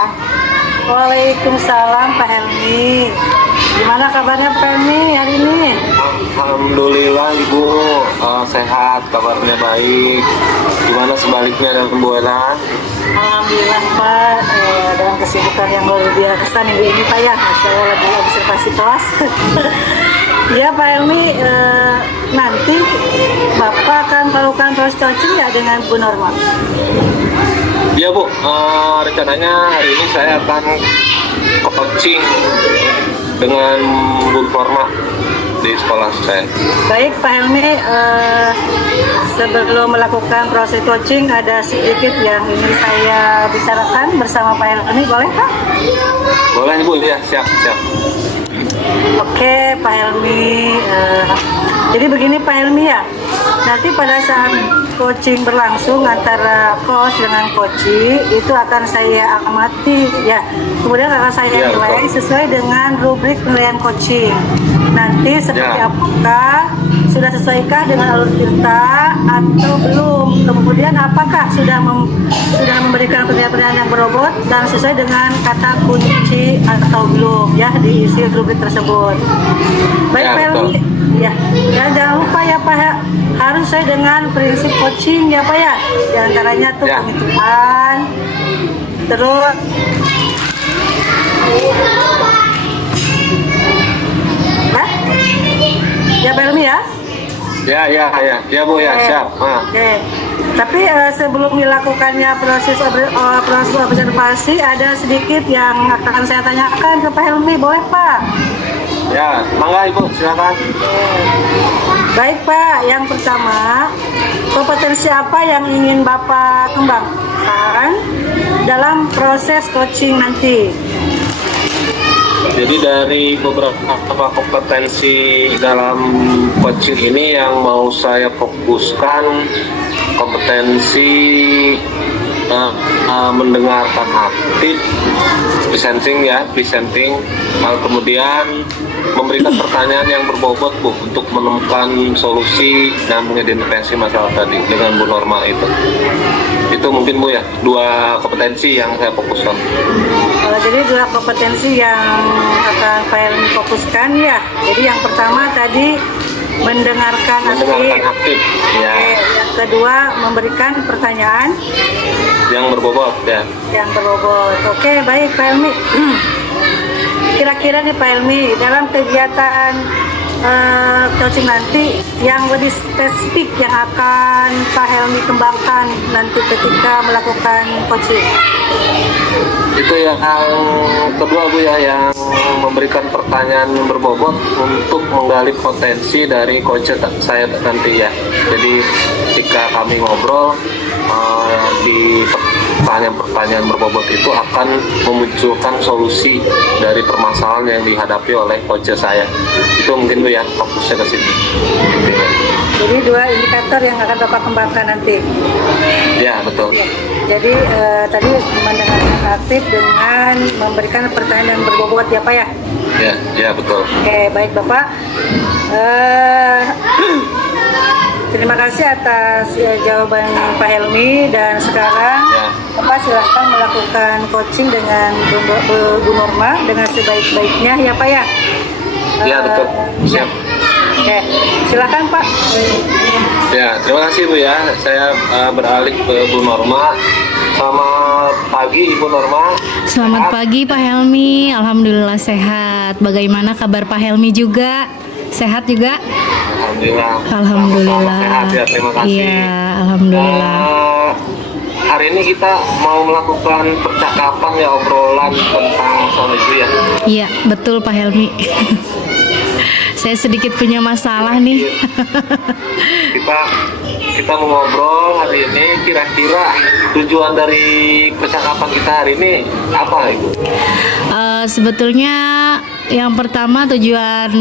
Silakan. Waalaikumsalam Pak Helmi. Gimana kabarnya Pak Helmi hari ini? Alhamdulillah Ibu sehat, kabarnya baik. Gimana sebaliknya dengan Bu Ella? Alhamdulillah Pak, dalam kesibukan yang luar biasa minggu ini Pak ya. Saya lagi observasi kelas. Ya Pak Helmi, nanti Bapak akan melakukan proses coaching nggak dengan Bu Norma? Iya Bu, rencananya hari ini saya akan coaching dengan Bu Norma di sekolah saya. Baik Pak Helmi, sebelum melakukan proses coaching ada sedikit yang ingin saya bicarakan bersama Pak Helmi, boleh Pak? Boleh Bu, ya siap. Oke Pak Helmi, jadi begini Pak Helmi ya, nanti pada saat coaching berlangsung antara coach dengan coachee itu akan saya amati ya, kemudian akan saya nilai sesuai dengan rubrik penilaian coaching. Nanti seperti apakah sudah sesuaikah dengan alur cerita atau belum, kemudian apakah sudah memberikan penilaian yang berbobot dan sesuai dengan kata kunci atau belum ya di isi rubrik tersebut. Baik Pak Helmi ya, dan jangan lupa ya Pak, harus sesuai dengan prinsip coaching ya Pak ya, di antaranya tuh penghitungan, terus ya Pak Helmi ya. Ya Bu ya, siap. Oke. Tapi sebelum dilakukannya proses observasi ada sedikit yang akan saya tanyakan ke Pak Helmi, boleh Pak? Ya, mangga Ibu, silakan. Baik Pak, yang pertama, kompetensi apa yang ingin Bapak kembangkan dalam proses coaching nanti? Jadi dari beberapa kompetensi dalam coaching ini yang mau saya fokuskan, kompetensi mendengarkan aktif, presenting, kemudian memberikan pertanyaan yang berbobot Bu untuk menemukan solusi dan mengidentifikasi masalah tadi dengan Bu Norma itu mungkin Bu ya, dua kompetensi yang saya fokuskan. Jadi dua kompetensi yang akan Pak Helmi fokuskan ya. Jadi yang pertama tadi mendengarkan aktif. Ya. Yang kedua memberikan pertanyaan yang berbobot ya. Yang berbobot. Oke, baik Pak Helmi. Kira-kira nih Pak Helmi, dalam kegiatan coaching nanti yang lebih spesifik yang akan Pak Helmi kembangkan nanti ketika melakukan coaching? Itu yang kedua Bu ya, yang memberikan pertanyaan berbobot untuk menggali potensi dari coach saya nanti ya. Jadi ketika kami ngobrol di pertanyaan berbobot itu akan memunculkan solusi dari permasalahan yang dihadapi oleh coach saya. Itu mungkin Bu ya, fokusnya ke situ. Jadi dua indikator yang akan Bapak kembangkan nanti. Ya, betul. Ya. Jadi tadi mendengarkan aktif dengan memberikan pertanyaan yang berbobot ya Pak ya? Ya betul. Oke, baik Bapak. Terima kasih atas jawaban Pak Helmi, dan sekarang Bapak silahkan melakukan coaching dengan Bu Norma dengan sebaik-baiknya ya Pak ya? Ya betul. Siap. Oke, silakan Pak. Ya, terima kasih Bu ya. Saya beralih ke Bu Norma. Selamat pagi Ibu Norma. Selamat pagi Pak Helmi. Alhamdulillah sehat. Bagaimana kabar Pak Helmi juga? Sehat juga? Alhamdulillah. Alhamdulillah. Sehat ya, terima kasih. Iya, alhamdulillah. Hari ini kita mau melakukan percakapan ya, obrolan tentang soal itu ya. Iya, betul Pak Helmi. Saya sedikit punya masalah nih. Kita mau ngobrol hari ini, kira-kira tujuan dari percakapan kita hari ini apa Ibu? Sebetulnya yang pertama tujuan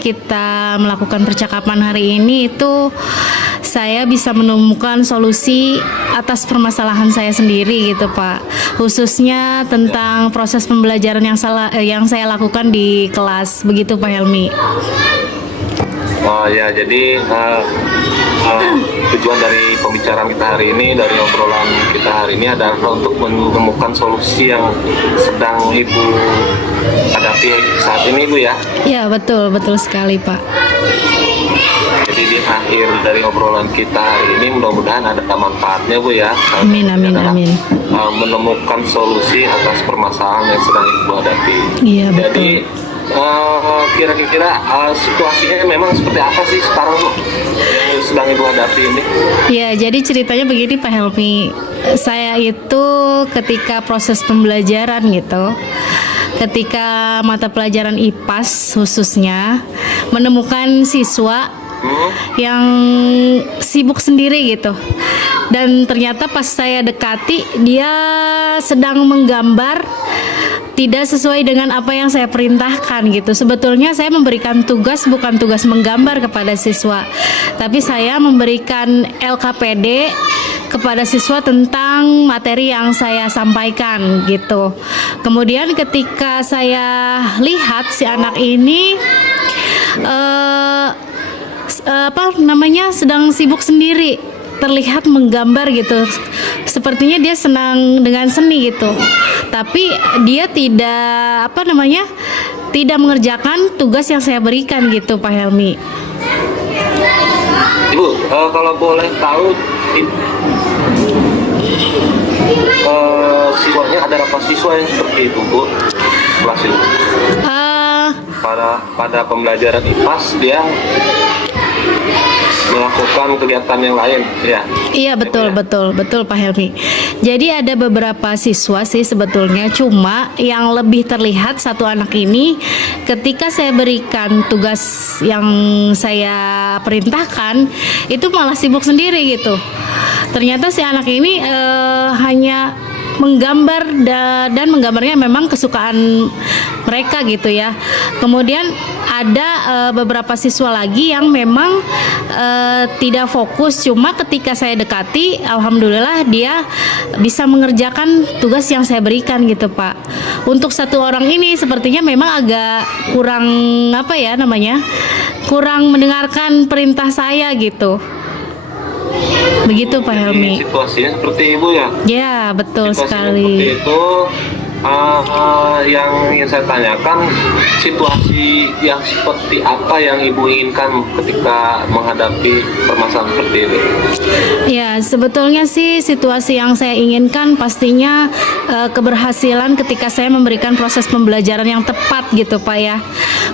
kita melakukan percakapan hari ini itu saya bisa menemukan solusi atas permasalahan saya sendiri gitu Pak, khususnya tentang proses pembelajaran yang saya lakukan di kelas, begitu Pak Helmi. Oh ya, jadi tujuan dari pembicaraan kita hari ini, dari obrolan kita hari ini adalah untuk menemukan solusi yang sedang Ibu hadapi saat ini, Bu ya. Ya, betul sekali, Pak. Jadi di akhir dari obrolan kita hari ini mudah-mudahan ada manfaatnya, Bu ya. Amin, amin, Adalah, amin. menemukan solusi atas permasalahan yang sedang Ibu hadapi. Iya, betul. Jadi kira-kira situasinya memang seperti apa sih sekarang, Bu, yang sedang Ibu hadapi ini? Ya, jadi ceritanya begini Pak Helmi. Saya itu ketika proses pembelajaran gitu, ketika mata pelajaran IPAS khususnya, menemukan siswa yang sibuk sendiri gitu. Dan ternyata pas saya dekati, dia sedang menggambar tidak sesuai dengan apa yang saya perintahkan gitu. Sebetulnya saya memberikan tugas bukan tugas menggambar kepada siswa, tapi saya memberikan LKPD kepada siswa tentang materi yang saya sampaikan gitu. Kemudian ketika saya lihat si anak ini sedang sibuk sendiri, terlihat menggambar gitu, sepertinya dia senang dengan seni gitu, tapi dia tidak mengerjakan tugas yang saya berikan gitu, Pak Helmi. Ibu, kalau boleh tahu, siswanya ada berapa siswa yang seperti itu, Bu? Kelas itu. Pada pembelajaran IPAS dia melakukan kegiatan yang lain, ya? Iya, betul Pak Helmi. Jadi ada beberapa siswa sih sebetulnya, cuma yang lebih terlihat satu anak ini ketika saya berikan tugas yang saya perintahkan itu malah sibuk sendiri gitu. Ternyata si anak ini hanya menggambar dan menggambarnya memang kesukaan mereka gitu ya. Kemudian ada beberapa siswa lagi yang memang tidak fokus, cuma ketika saya dekati, alhamdulillah dia bisa mengerjakan tugas yang saya berikan gitu, Pak. Untuk satu orang ini sepertinya memang agak kurang kurang mendengarkan perintah saya gitu. Begitu Pak Helmi. Situasinya seperti Ibu ya? Ya, betul Situasinya sekali. seperti itu. Yang ingin saya tanyakan, situasi yang seperti apa yang Ibu inginkan ketika menghadapi permasalahan seperti ini? Ya, sebetulnya sih situasi yang saya inginkan pastinya keberhasilan ketika saya memberikan proses pembelajaran yang tepat gitu, Pak ya.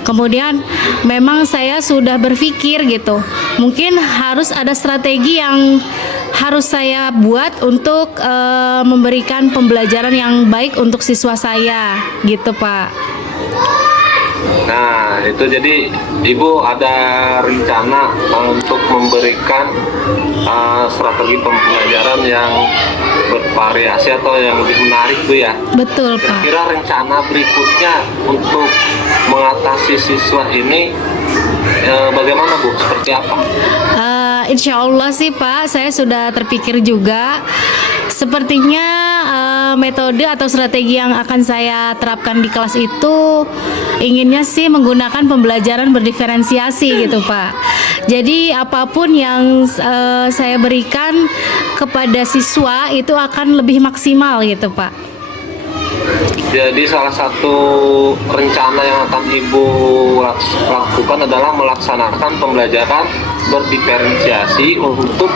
Kemudian memang saya sudah berpikir gitu, mungkin harus ada strategi yang harus saya buat untuk memberikan pembelajaran yang baik untuk siswa saya gitu, Pak. Nah, itu jadi Ibu ada rencana untuk memberikan strategi pembelajaran yang bervariasi atau yang lebih menarik, Bu ya? Betul, Pak. Kira rencana berikutnya untuk mengatasi siswa ini bagaimana, Bu? Seperti apa? Insya Allah sih Pak, saya sudah terpikir juga. Sepertinya metode atau strategi yang akan saya terapkan di kelas itu inginnya sih menggunakan pembelajaran berdiferensiasi gitu, Pak. Jadi apapun yang saya berikan kepada siswa itu akan lebih maksimal gitu, Pak. Jadi salah satu rencana yang akan Ibu lakukan adalah melaksanakan pembelajaran berdiferensiasi untuk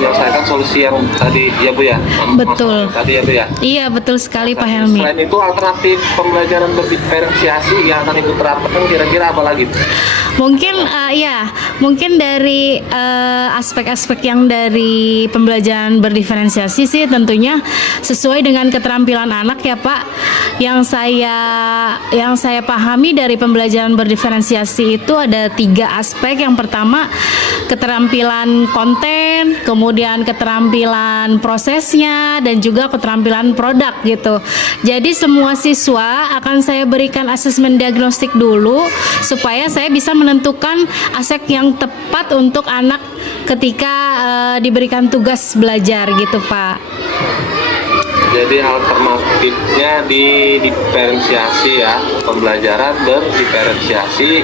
menyelesaikan solusi yang tadi ya, Bu ya? Betul. Tadi ya, Bu ya? Iya, betul sekali Pak Helmi. Selain itu alternatif pembelajaran berdiferensiasi yang akan Ibu terapkan kira-kira apa lagi? Mungkin mungkin dari aspek-aspek yang dari pembelajaran berdiferensiasi sih tentunya sesuai dengan keterampilan anak ya Pak. Yang saya pahami dari pembelajaran berdiferensiasi itu ada 3 aspek. Yang pertama keterampilan konten, kemudian keterampilan prosesnya, dan juga keterampilan produk gitu. Jadi semua siswa akan saya berikan asesmen diagnostik dulu supaya saya bisa menentukan aspek yang tepat untuk anak ketika diberikan tugas belajar gitu, Pak. Jadi alternatifnya diferensiasi ya, pembelajaran berdiferensiasi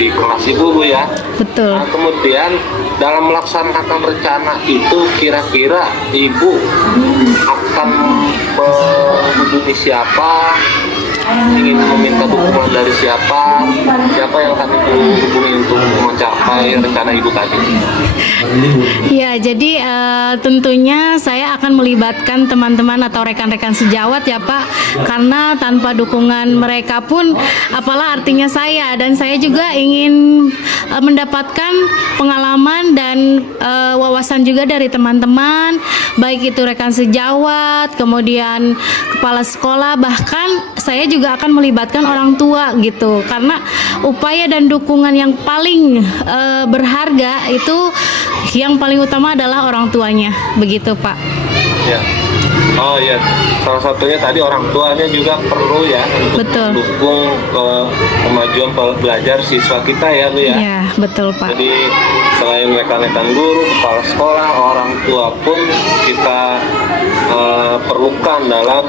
di kelas Ibu Bu ya. Betul. Nah, kemudian dalam melaksanakan rencana itu kira-kira Ibu akan menghubungi siapa, ingin meminta dukungan dari siapa yang akan Ibu hubungi untuk mencapai rencana Ibu tadi? Ya, jadi tentunya saya akan melibatkan teman-teman atau rekan-rekan sejawat ya Pak, karena tanpa dukungan mereka pun apalah artinya saya, dan saya juga ingin mendapatkan pengalaman dan wawasan juga dari teman-teman, baik itu rekan sejawat, kemudian kepala sekolah, bahkan saya juga akan melibatkan orang tua gitu, karena upaya dan dukungan yang paling berharga itu yang paling utama adalah orang tuanya, begitu Pak. Ya. Oh ya, salah satunya tadi orang tuanya juga perlu ya untuk Betul. mendukung kemajuan belajar siswa kita ya Bu ya. Ya, betul Pak. Jadi selain rekan-rekan guru, kepala sekolah, orang tua pun kita perlukan dalam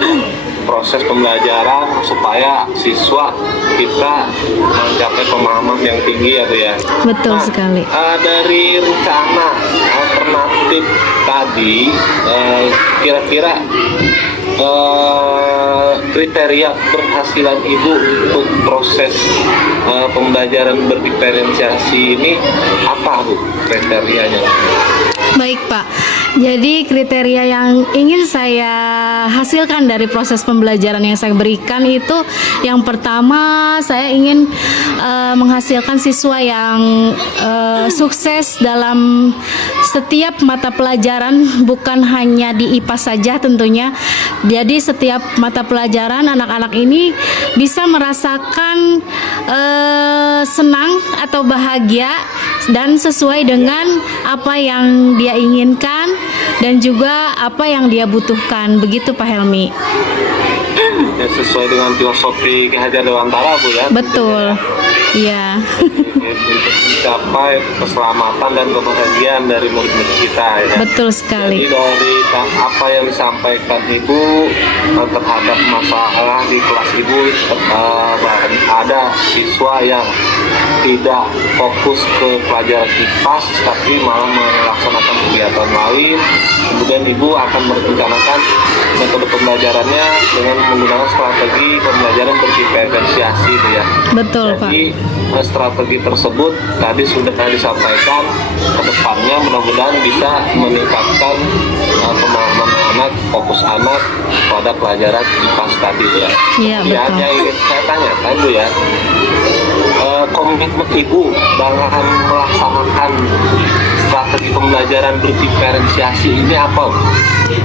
proses pembelajaran supaya siswa kita mencapai pemahaman yang tinggi ya Bu ya. Betul sekali. Dari rencana alternatif tadi, kira-kira kriteria keberhasilan Ibu untuk proses pembelajaran berdiferensiasi ini apa Bu kriterianya? Baik Pak, jadi kriteria yang ingin saya hasilkan dari proses pembelajaran yang saya berikan itu, yang pertama saya ingin menghasilkan siswa yang sukses dalam setiap mata pelajaran, bukan hanya di IPA saja tentunya. Jadi setiap mata pelajaran anak-anak ini bisa merasakan senang atau bahagia dan sesuai dengan apa yang dia inginkan dan juga apa yang dia butuhkan, begitu Pak Helmi. Ya, sesuai dengan filosofi Ki Hajar Dewantara Bu ya. Betul, iya. Untuk mencapai keselamatan dan kebahagiaan dari murid-murid kita ya. Betul sekali. Jadi dari apa yang disampaikan Ibu terhadap masalah di kelas Ibu, ada siswa yang tidak fokus ke pelajaran IPA tapi malah melaksanakan kegiatan lain. Kemudian Ibu akan merencanakan metode pembelajarannya dengan menggunakan strategi pembelajaran berdiferensiasi ya. Betul Pak. Jadi strategi tersebut tadi sudah disampaikan, ke depannya mudah-mudahan bisa meningkatkan pemahaman anak, fokus anak pada pelajaran IPA tadi ya. Iya, betul. Yang ingin saya tanyakan Bu ya, komitmen Ibu dalam melaksanakan strategi pembelajaran berdiferensiasi ini apa Bu?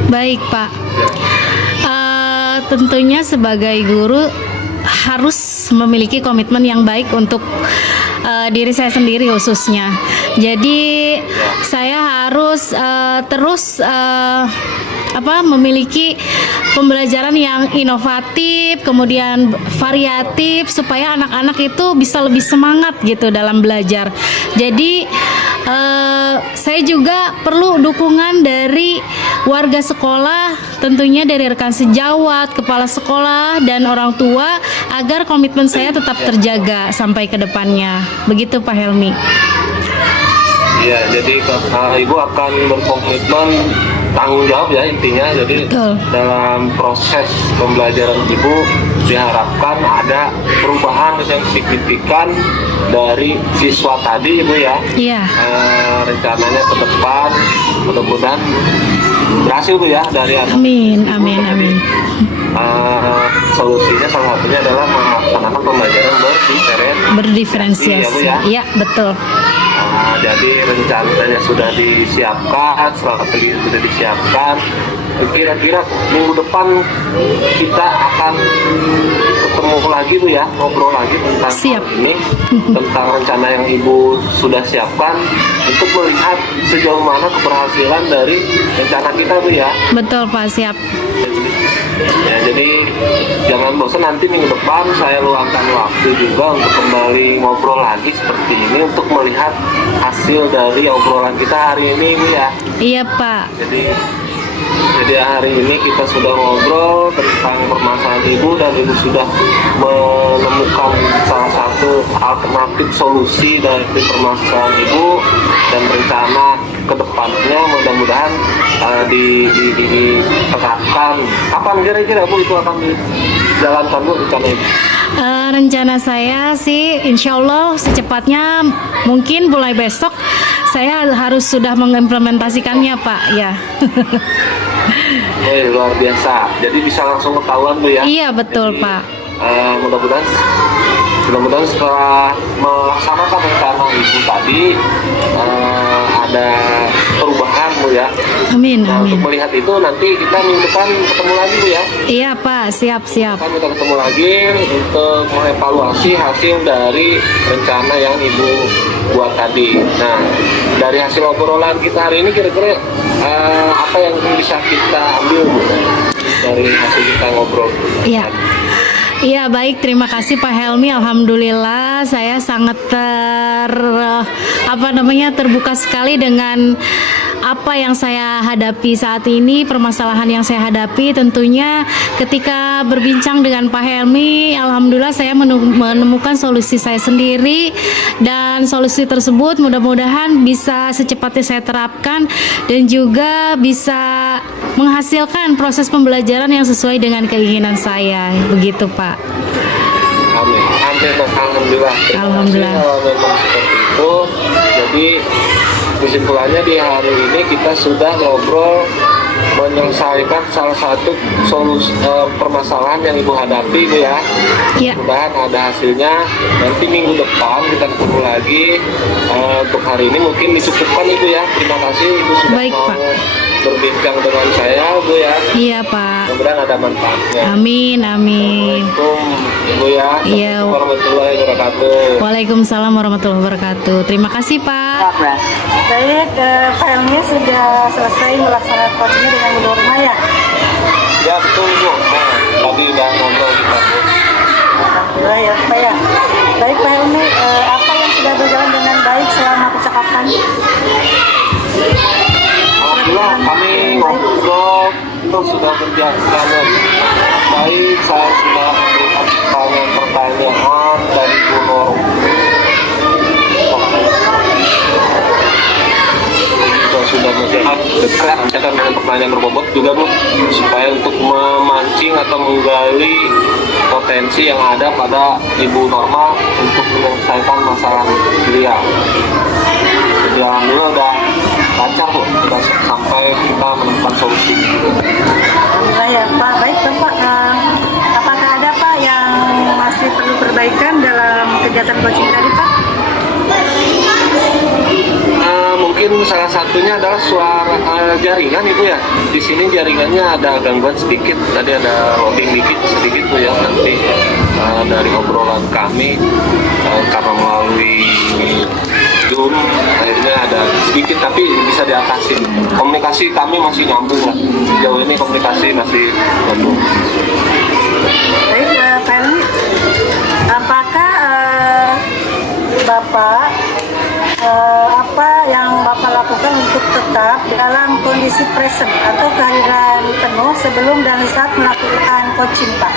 Baik Pak, tentunya sebagai guru harus memiliki komitmen yang baik untuk diri saya sendiri khususnya. Jadi saya harus terus memiliki pembelajaran yang inovatif, kemudian variatif, supaya anak-anak itu bisa lebih semangat gitu dalam belajar. Jadi saya juga perlu dukungan dari warga sekolah, tentunya dari rekan sejawat, kepala sekolah, dan orang tua, agar komitmen saya tetap terjaga sampai ke depannya. Begitu Pak Helmi. Iya, jadi Ibu akan berkomitmen tanggung jawab ya intinya. Jadi Betul. dalam proses pembelajaran Ibu diharapkan ada perubahan yang signifikan dari siswa tadi Ibu ya. Iya. Rencananya ke depan mudah-mudahan berhasil Bu ya dari anak. Amin, amin, amin. Solusinya salah satunya adalah melaksanakan pembelajaran Berdiferensiasi. Iya, Bu, ya. Iya, betul. Jadi rencananya sudah disiapkan, strategi sudah disiapkan. Kira-kira minggu depan kita akan ketemu lagi Bu ya, ngobrol lagi tentang Siap. hal ini, tentang rencana yang Ibu sudah siapkan untuk melihat sejauh mana keberhasilan dari rencana kita Bu ya. Betul Pak, siap. Ya, jadi jangan bosan, nanti minggu depan saya luangkan waktu juga untuk kembali ngobrol lagi seperti ini untuk melihat hasil dari obrolan kita hari ini Bu ya. Iya Pak. Jadi Jadi hari ini kita sudah ngobrol tentang permasalahan ibu dan ibu sudah menemukan salah satu alternatif solusi dari permasalahan ibu dan rencana kedepannya mudah-mudahan diterapkan. Kapan kira-kira Bu itu akan dijalankan Bu rencana itu? Rencana saya sih insya Allah secepatnya, mungkin mulai besok saya harus sudah mengimplementasikannya Pak ya. Luar biasa. Jadi bisa langsung ketahuan Bu ya? Iya betul Jadi, Pak. Mudah-mudahan setelah melaksanakan rencana ibu tadi ada perubahan Bu ya. Amin Nah, amin. untuk melihat itu nanti kita minggu depan ketemu lagi Bu ya. Iya Pak, siap. Kita ketemu lagi untuk mengevaluasi hasil dari rencana yang ibu buat tadi. Nah, dari hasil obrolan kita hari ini kira-kira apa yang bisa kita ambil Bu dari hasil kita ngobrol? Iya. Iya baik, terima kasih Pak Helmi. Alhamdulillah saya sangat terbuka sekali dengan apa yang saya hadapi saat ini, permasalahan yang saya hadapi. Tentunya ketika berbincang dengan Pak Helmi, alhamdulillah saya menemukan solusi saya sendiri, dan solusi tersebut mudah-mudahan bisa secepatnya saya terapkan dan juga bisa menghasilkan proses pembelajaran yang sesuai dengan keinginan saya. Begitu Pak. Amin. Alhamdulillah. Alhamdulillah. Kalau memang seperti itu, jadi kesimpulannya di hari ini kita sudah ngobrol menyelesaikan salah satu solusi permasalahan yang ibu hadapi Bu ya. Iya. Mudah-mudahan ada hasilnya. Nanti minggu depan kita ketemu lagi. Untuk hari ini mungkin dicukupkan Ibu ya. Terima kasih Ibu sudah Baik, mau Pak. berbincang dengan saya Bu ya. Iya Pak. Mudah-mudahan ada manfaatnya. Amin. Assalamualaikum Ibu ya. Iya. Warahmatullahi wabarakatuh. Waalaikumsalam warahmatullahi wabarakatuh. Terima kasih Pak. Baik, Pak Helmi sudah selesai melaksanakan coachingnya dengan ibu rumah ya. Ya betul Bu. Nah, tadi udah ngobrol kita Bu. Alhamdulillah ya Pak ya. Baik Pak Helmi, apa yang sudah berjalan dengan baik selama percakapan? Alhamdulillah kami ngobrol itu sudah berjalan baik. Saya sudah memberikan pertanyaan dari Bu Nur. Sudah menjawab dekat dengan pertanyaan berbobot juga Bu, supaya untuk memancing atau menggali potensi yang ada pada Ibu Norma untuk menyelesaikan masalah beliau. Jadi alhamdulillah udah lancar Bu, sudah sampai kita menemukan solusi. Alhamdulillah ya Pak. Baik Bapak, apakah ada Pak yang masih perlu perbaikan dalam kegiatan coaching tadi Pak? Mungkin salah satunya adalah suara jaringan Ibu ya. Di sini jaringannya ada gangguan sedikit. Tadi ada loading sedikit Bu ya. Nanti dari obrolan kami karena melalui Zoom akhirnya ada sedikit, tapi bisa diatasi. Komunikasi kami masih nyambung lah. Sejauh ini komunikasi masih nyambung. Baik Pak Helmi, apakah Bapak apa yang Bapak lakukan untuk tetap dalam kondisi present atau kehadiran penuh sebelum dan saat melakukan coaching Pak?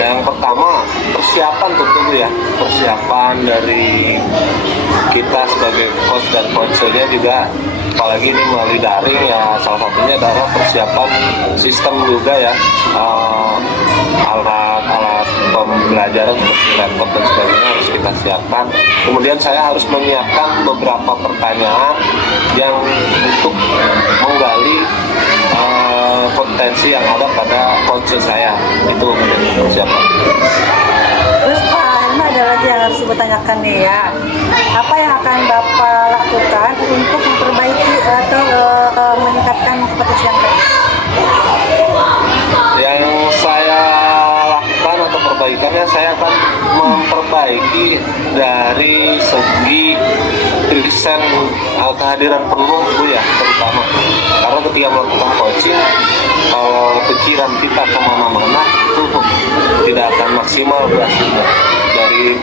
Yang pertama, persiapan tentu ya. Persiapan dari kita sebagai coach dan coachnya juga, apalagi ini melalui daring ya, salah satunya adalah persiapan sistem juga ya, alat-alat pembelajaran seperti laptop dan sebagainya harus kita siapkan. Kemudian saya harus menyiapkan beberapa pertanyaan yang untuk menggali potensi yang ada pada coach saya. Itu menjadi persiapan. Terus Pak Helmi, ada lagi yang harus Ibu tanyakan nih ya. Apa yang akan Bapak lakukan untuk memperbaiki atau meningkatkan kompetensi yang baik? Yang saya lakukan atau perbaikannya, saya akan memperbaiki dari segi desain kehadiran penuh Bu ya, terutama karena ketika melakukan coaching, kalau pikiran kita kemana-mana itu tidak akan maksimal hasilnya,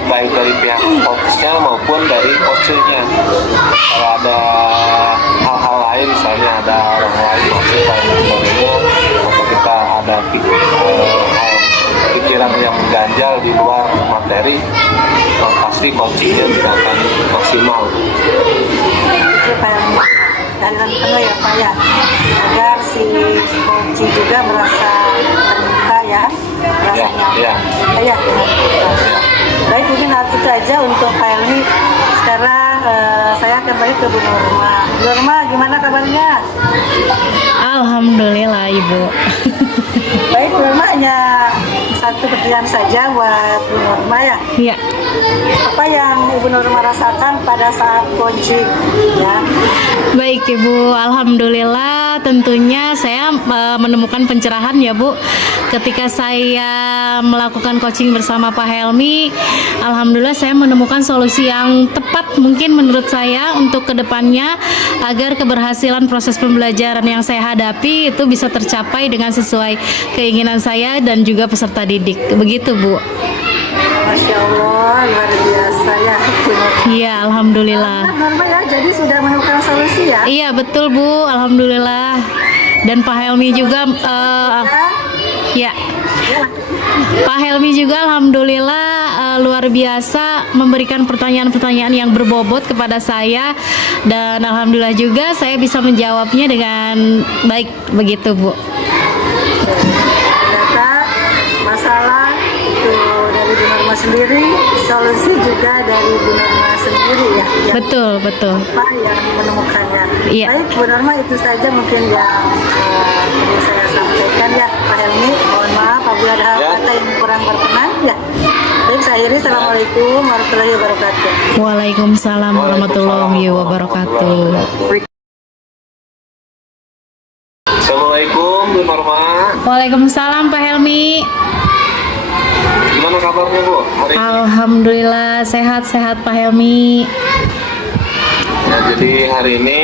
baik dari pihak coachnya maupun dari coachnya. Kalau ada hal-hal lain, misalnya ada orang lain belajar di luar materi, pasti coachingnya tidak akan maksimal. Itu Pak Helmi dan penuh ya Pak ya, agar si coaching juga merasa terbuka ya, merasa Ya, nyaman ya. ya dengan kita. Ya. Baik, mungkin itu aja untuk Pak Helmi. Sekarang saya akan balik ke Bu Norma. Bu Norma, gimana kabarnya? Alhamdulillah Ibu. Baik, Bu Norma, hanya satu pertanyaan saja buat Bu Norma ya. Ya. Apa yang Ibu Norma rasakan pada saat coaching ya? Baik Ibu, alhamdulillah tentunya saya menemukan pencerahan ya Bu. Ketika saya melakukan coaching bersama Pak Helmi, alhamdulillah saya menemukan solusi yang tepat mungkin menurut saya untuk kedepannya, agar keberhasilan proses pembelajaran yang saya hadapi itu bisa tercapai dengan sesuai keinginan saya dan juga peserta didik. Begitu Bu. Masya Allah, luar biasa ya Bu Norma. Iya, alhamdulillah. Bu Norma ya, jadi sudah menemukan solusi ya? Iya betul Bu, alhamdulillah. Dan Pak Helmi juga, ya, Ya. Pak Helmi juga alhamdulillah luar biasa memberikan pertanyaan-pertanyaan yang berbobot kepada saya, dan alhamdulillah juga saya bisa menjawabnya dengan baik. Begitu Bu. Ternyata masalah itu dari Bu Norma sendiri, solusi juga dari Bu Norma sendiri ya. Yang Betul, betul. apa yang menemukannya. Iya. Baik Bu Norma, itu saja mungkin yang perlu saya sampaikan ya Pak Helmi. Mohon maaf apabila ada Ya. kata yang kurang berkenan ya. Baik, saya akhiri. Assalamualaikum warahmatullahi wabarakatuh. Waalaikumsalam warahmatullahi wabarakatuh. Assalamualaikum Bu Norma. Waalaikumsalam Pak Helmi. Gimana kabarnya Bu? Hari ini? Alhamdulillah sehat-sehat Pak Helmi. Ya, jadi hari ini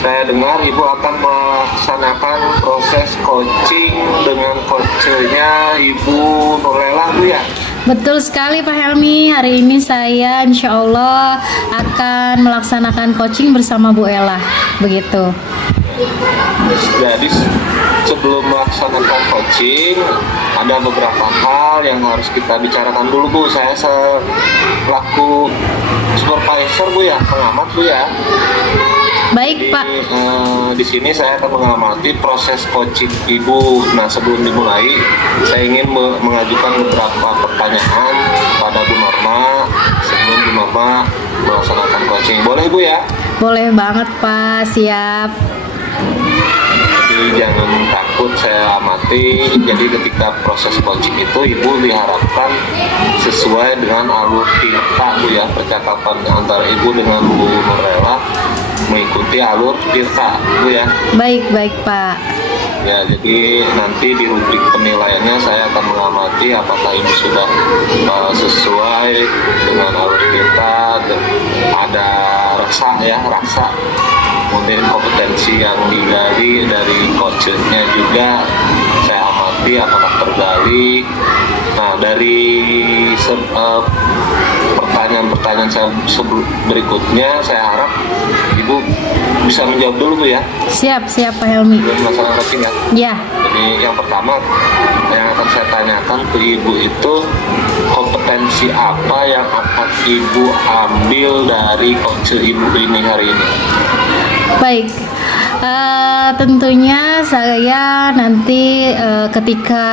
saya dengar Ibu akan melaksanakan proses coaching dengan coachnya Ibu Nurlela Bu ya? Betul sekali Pak Helmi, hari ini saya insya Allah akan melaksanakan coaching bersama Bu Ella. Begitu. Jadi sebelum melaksanakan coaching ada beberapa hal yang harus kita bicarakan dulu Bu. Saya selaku supervisor Bu ya, pengamat Bu ya. Baik Jadi Pak. di sini saya akan mengamati proses coaching Ibu. Nah sebelum dimulai, saya ingin mengajukan beberapa pertanyaan pada Bu Norma sebelum Bu Norma melaksanakan coaching. Boleh Bu ya? Boleh banget Pak, siap. Jadi jangan takut, saya amati. Jadi ketika proses coaching itu Ibu diharapkan sesuai dengan alur tirta Bu ya, percakapan antara Ibu dengan Bu Nurlela mengikuti alur tirta Bu ya. Baik Pak. Ya, jadi nanti di rubrik penilaiannya saya akan mengamati apakah Ibu sudah sesuai dengan alur tirta, ada rasa, kemudian kompetensi yang digali dari coachnya juga saya amati apakah tergali. Nah dari pertanyaan-pertanyaan saya berikutnya, saya harap Ibu bisa menjawab dulu Bu ya, Siap Pak Helmi. sebelum melaksanakan coaching ya. Ya, Jadi yang pertama yang akan saya tanyakan ke Ibu itu, kompetensi apa yang akan Ibu ambil dari coach Ibu ini hari ini? baik. Tentunya saya nanti ketika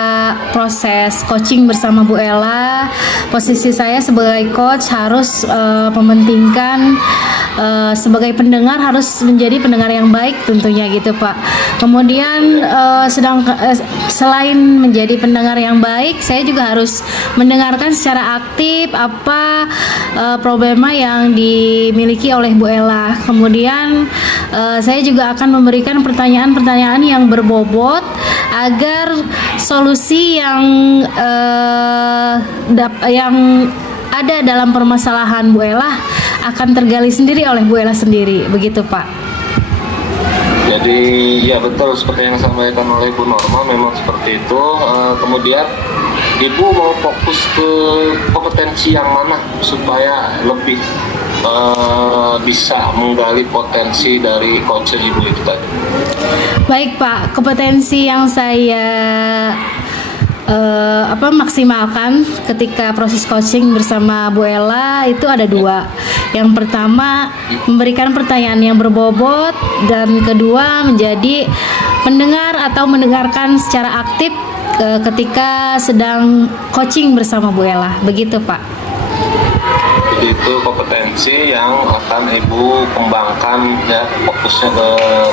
proses coaching bersama Bu Ella, posisi saya sebagai coach harus mementingkan sebagai pendengar, harus menjadi pendengar yang baik tentunya gitu Pak. Kemudian selain menjadi pendengar yang baik, saya juga harus mendengarkan secara aktif apa problema yang dimiliki oleh Bu Ella. Kemudian saya juga akan memberikan pertanyaan-pertanyaan yang berbobot agar solusi yang ada dalam permasalahan Bu Ella akan tergali sendiri oleh Bu Ella sendiri. Begitu Pak. Jadi ya betul seperti yang disampaikan oleh Bu Norma, memang seperti itu. Kemudian Ibu mau fokus ke kompetensi yang mana supaya lebih bisa menggali potensi dari coach Ibu itu tadi? Baik Pak, kompetensi yang saya maksimalkan ketika proses coaching bersama Bu Ella itu ada dua. Yang pertama memberikan pertanyaan yang berbobot, dan kedua menjadi pendengar atau mendengarkan secara aktif ketika sedang coaching bersama Bu Ella. Begitu Pak. Itu kompetensi yang akan Ibu kembangkan ya, fokusnya ke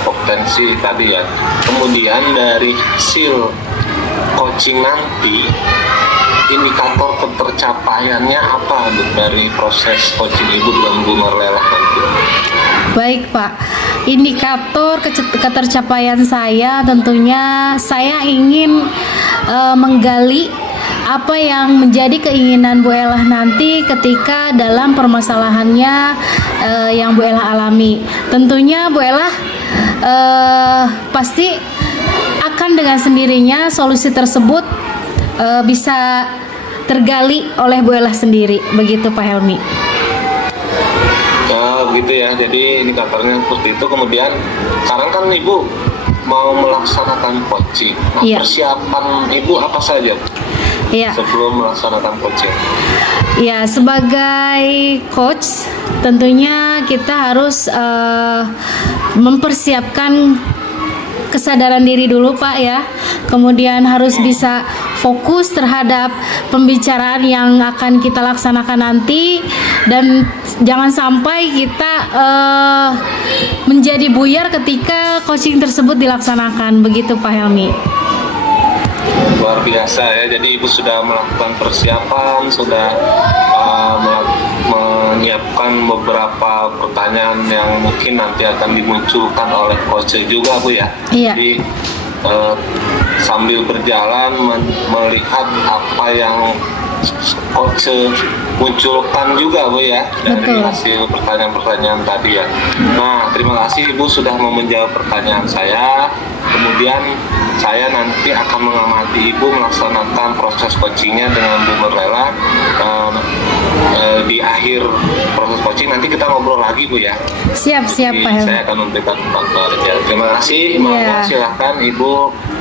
kompetensi tadi ya. Kemudian dari hasil coaching nanti, indikator ketercapaiannya apa untuk dari proses coaching Ibu dengan Bu Nurlela nanti? Baik Pak, indikator ketercapaian saya tentunya saya ingin menggali apa yang menjadi keinginan Bu Ella nanti ketika dalam permasalahannya yang Bu Ella alami. Tentunya Bu Ella pasti akan dengan sendirinya solusi tersebut bisa tergali oleh Bu Ella sendiri. Begitu Pak Helmi. Gitu ya, jadi indikatornya seperti itu. Kemudian sekarang kan Ibu mau melaksanakan coaching. Nah, Iya. persiapan Ibu apa saja Iya. sebelum melaksanakan coaching? Ya, sebagai coach tentunya kita harus mempersiapkan kesadaran diri dulu Pak ya. Kemudian harus bisa fokus terhadap pembicaraan yang akan kita laksanakan nanti, dan jangan sampai kita menjadi buyar ketika coaching tersebut dilaksanakan. Begitu Pak Helmi. Luar biasa ya, jadi Ibu sudah melakukan persiapan, sudah menyiapkan beberapa pertanyaan yang mungkin nanti akan dimunculkan oleh coach juga Bu ya. Iya. Jadi sambil berjalan melihat apa yang coach munculkan juga Bu ya, dari Betul. hasil pertanyaan-pertanyaan tadi ya. Nah, terima kasih Ibu sudah mau menjawab pertanyaan saya. Kemudian saya nanti akan mengamati Ibu melaksanakan proses coachingnya dengan Bu Nurlela. Di akhir proses coaching nanti kita ngobrol lagi Bu ya. Siap Jadi Pak Helmi. saya akan memberikan pengetahuan. Terima kasih. Iya. Silahkan Ibu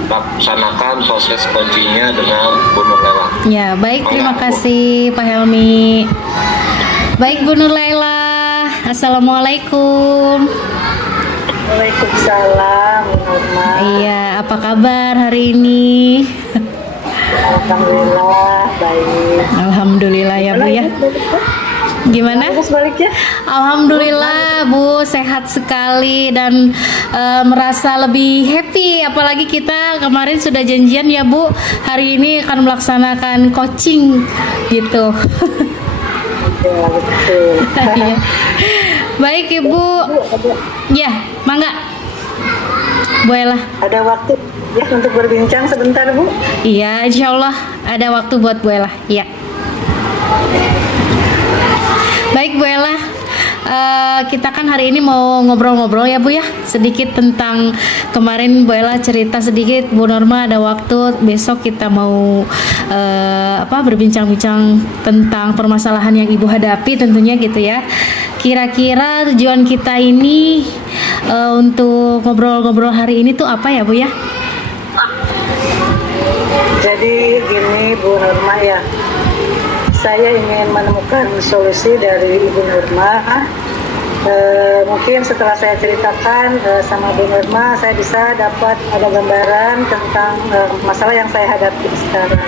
laksanakan proses coachingnya dengan Bu Nurlela. Ya, baik, terima kasih Pak Helmi. Baik Bu Nurlela, Assalamualaikum. Waalaikumsalam, Bu Nurma. Iya, apa kabar hari ini? Alhamdulillah baik. Alhamdulillah ya Bu ya. Gimana? Terus baliknya? Alhamdulillah Bu, sehat sekali dan merasa lebih happy. Apalagi kita kemarin sudah janjian ya Bu, hari ini akan melaksanakan coaching gitu. Ya betul. Iya. Baik Ibu. Ya, mangga. Bu Ella. Ada waktu ya untuk berbincang sebentar Bu? Iya, insya Allah ada waktu buat Bu Ella. Iya. Baik Bu Ella, kita kan hari ini mau ngobrol-ngobrol ya Bu ya, sedikit tentang kemarin Bu Ella cerita sedikit, Bu Norma ada waktu besok kita mau berbincang-bincang tentang permasalahan yang Ibu hadapi tentunya gitu ya. Kira-kira tujuan kita ini untuk ngobrol-ngobrol hari ini tuh apa ya Bu ya? Jadi gini Bu Nurma ya, saya ingin menemukan solusi dari Ibu Nurma. Mungkin setelah saya ceritakan sama Bu Nurma, saya bisa dapat ada gambaran tentang masalah yang saya hadapi sekarang.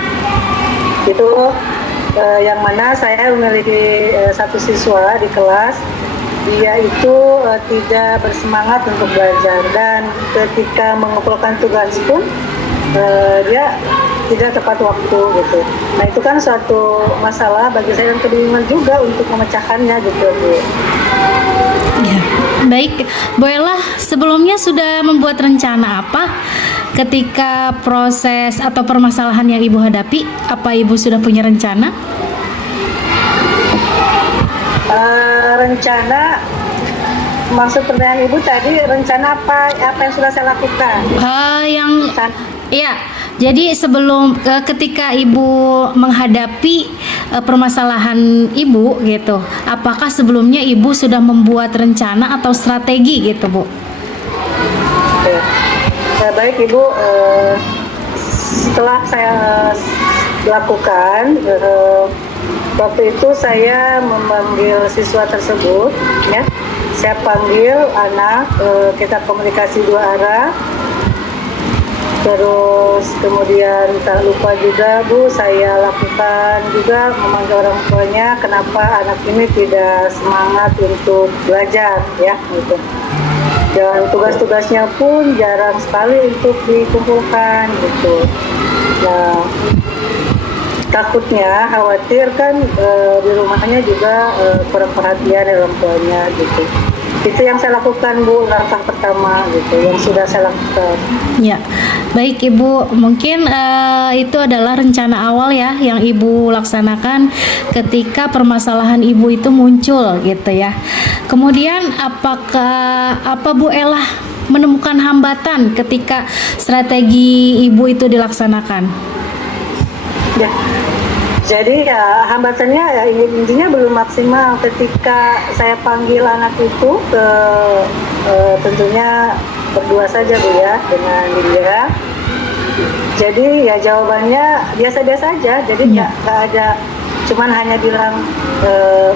Itu yang mana saya memiliki satu siswa di kelas, dia itu tidak bersemangat untuk belajar, dan ketika mengumpulkan tugas pun dia tidak tepat waktu gitu. Nah itu kan suatu masalah bagi saya dan kebingungan juga untuk memecahkannya gitu Bu. Ya, baik, Bu Ella sebelumnya sudah membuat rencana apa ketika proses atau permasalahan yang Ibu hadapi? Apa Ibu sudah punya rencana? Rencana, maksud pertanyaan Ibu tadi, rencana apa yang sudah saya lakukan? Ya, jadi sebelum ketika Ibu menghadapi permasalahan Ibu gitu, apakah sebelumnya Ibu sudah membuat rencana atau strategi gitu Bu? Baik Ibu, setelah saya lakukan, waktu itu saya memanggil siswa tersebut, ya. Saya panggil anak, kita komunikasi dua arah. Terus kemudian tak lupa juga Bu, saya lakukan juga memanggil orang tuanya, kenapa anak ini tidak semangat untuk belajar, ya, gitu. Dan tugas-tugasnya pun jarang sekali untuk dikumpulkan, gitu. Nah, takutnya, khawatir kan di rumahnya juga kurang perhatian dari orang tuanya, gitu. Itu yang saya lakukan Bu, langkah pertama gitu, yang sudah saya lakukan. Ya, baik Ibu. Mungkin itu adalah rencana awal ya yang Ibu laksanakan ketika permasalahan Ibu itu muncul gitu ya. Kemudian apa Bu Ella menemukan hambatan ketika strategi Ibu itu dilaksanakan? Ya. Jadi ya hambatannya ya intinya belum maksimal ketika saya panggil anak itu ke tentunya berdua saja Bu ya dengan dia. Jadi ya jawabannya biasa-biasa aja. Jadi nggak ada, cuman hanya bilang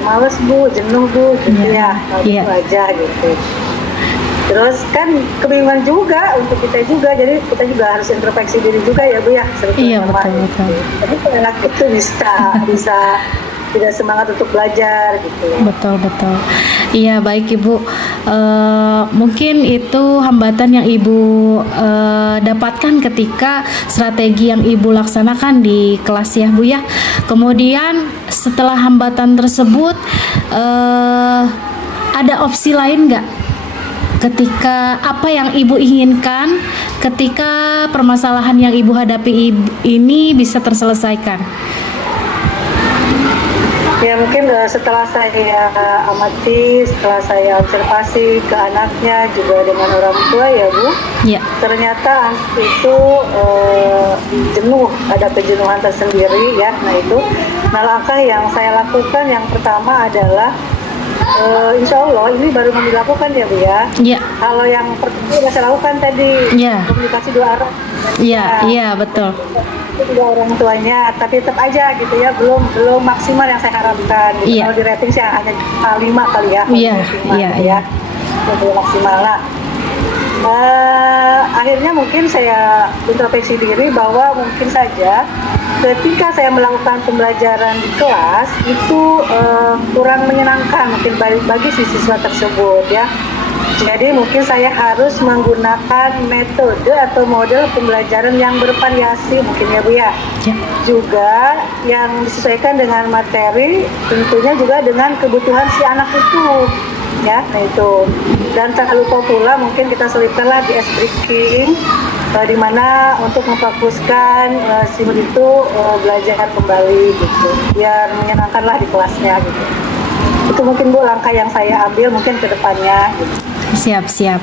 males Bu, jenuh Bu, gitu ya, gitu aja gitu. Terus kan kebingungan juga untuk kita juga, jadi kita juga harus introspeksi diri juga ya Bu ya. Iya betul. Tapi anak itu bisa tidak semangat untuk belajar gitu. Betul. Iya baik Ibu. Mungkin itu hambatan yang Ibu dapatkan ketika strategi yang Ibu laksanakan di kelas ya Bu ya. Kemudian setelah hambatan tersebut ada opsi lain nggak? Ketika apa yang Ibu inginkan, ketika permasalahan yang Ibu hadapi ini bisa terselesaikan? Ya mungkin setelah saya amati, setelah saya observasi ke anaknya juga dengan orang tua ya Bu, ya. Ternyata anak itu jenuh, ada kejenuhan tersendiri ya. Nah langkah yang saya lakukan yang pertama adalah insya Allah ini baru mau dilakukan ya Bu ya. Iya. Kalau yang pertama sudah saya lakukan tadi, komunikasi dua arah. Iya betul. Itu juga orang tuanya, tapi tetap aja gitu ya, belum maksimal yang saya harapkan. Gitu. Kalau di rating sih hanya 5 kali ya. Iya. Belum maksimal lah. Akhirnya mungkin saya introspeksi diri bahwa mungkin saja ketika saya melakukan pembelajaran di kelas itu kurang menyenangkan mungkin bagi si siswa tersebut ya. Jadi mungkin saya harus menggunakan metode atau model pembelajaran yang bervariasi mungkin ya Bu ya. Juga yang disesuaikan dengan materi, tentunya juga dengan kebutuhan si anak itu. Ya, nah itu. Dan tak lupa pula mungkin kita selipkanlah di breaking di mana untuk memfokuskan si murid itu belajar kembali gitu, biar menyenangkanlah di kelasnya gitu. Itu mungkin Bu langkah yang saya ambil mungkin ke depannya gitu. Siap.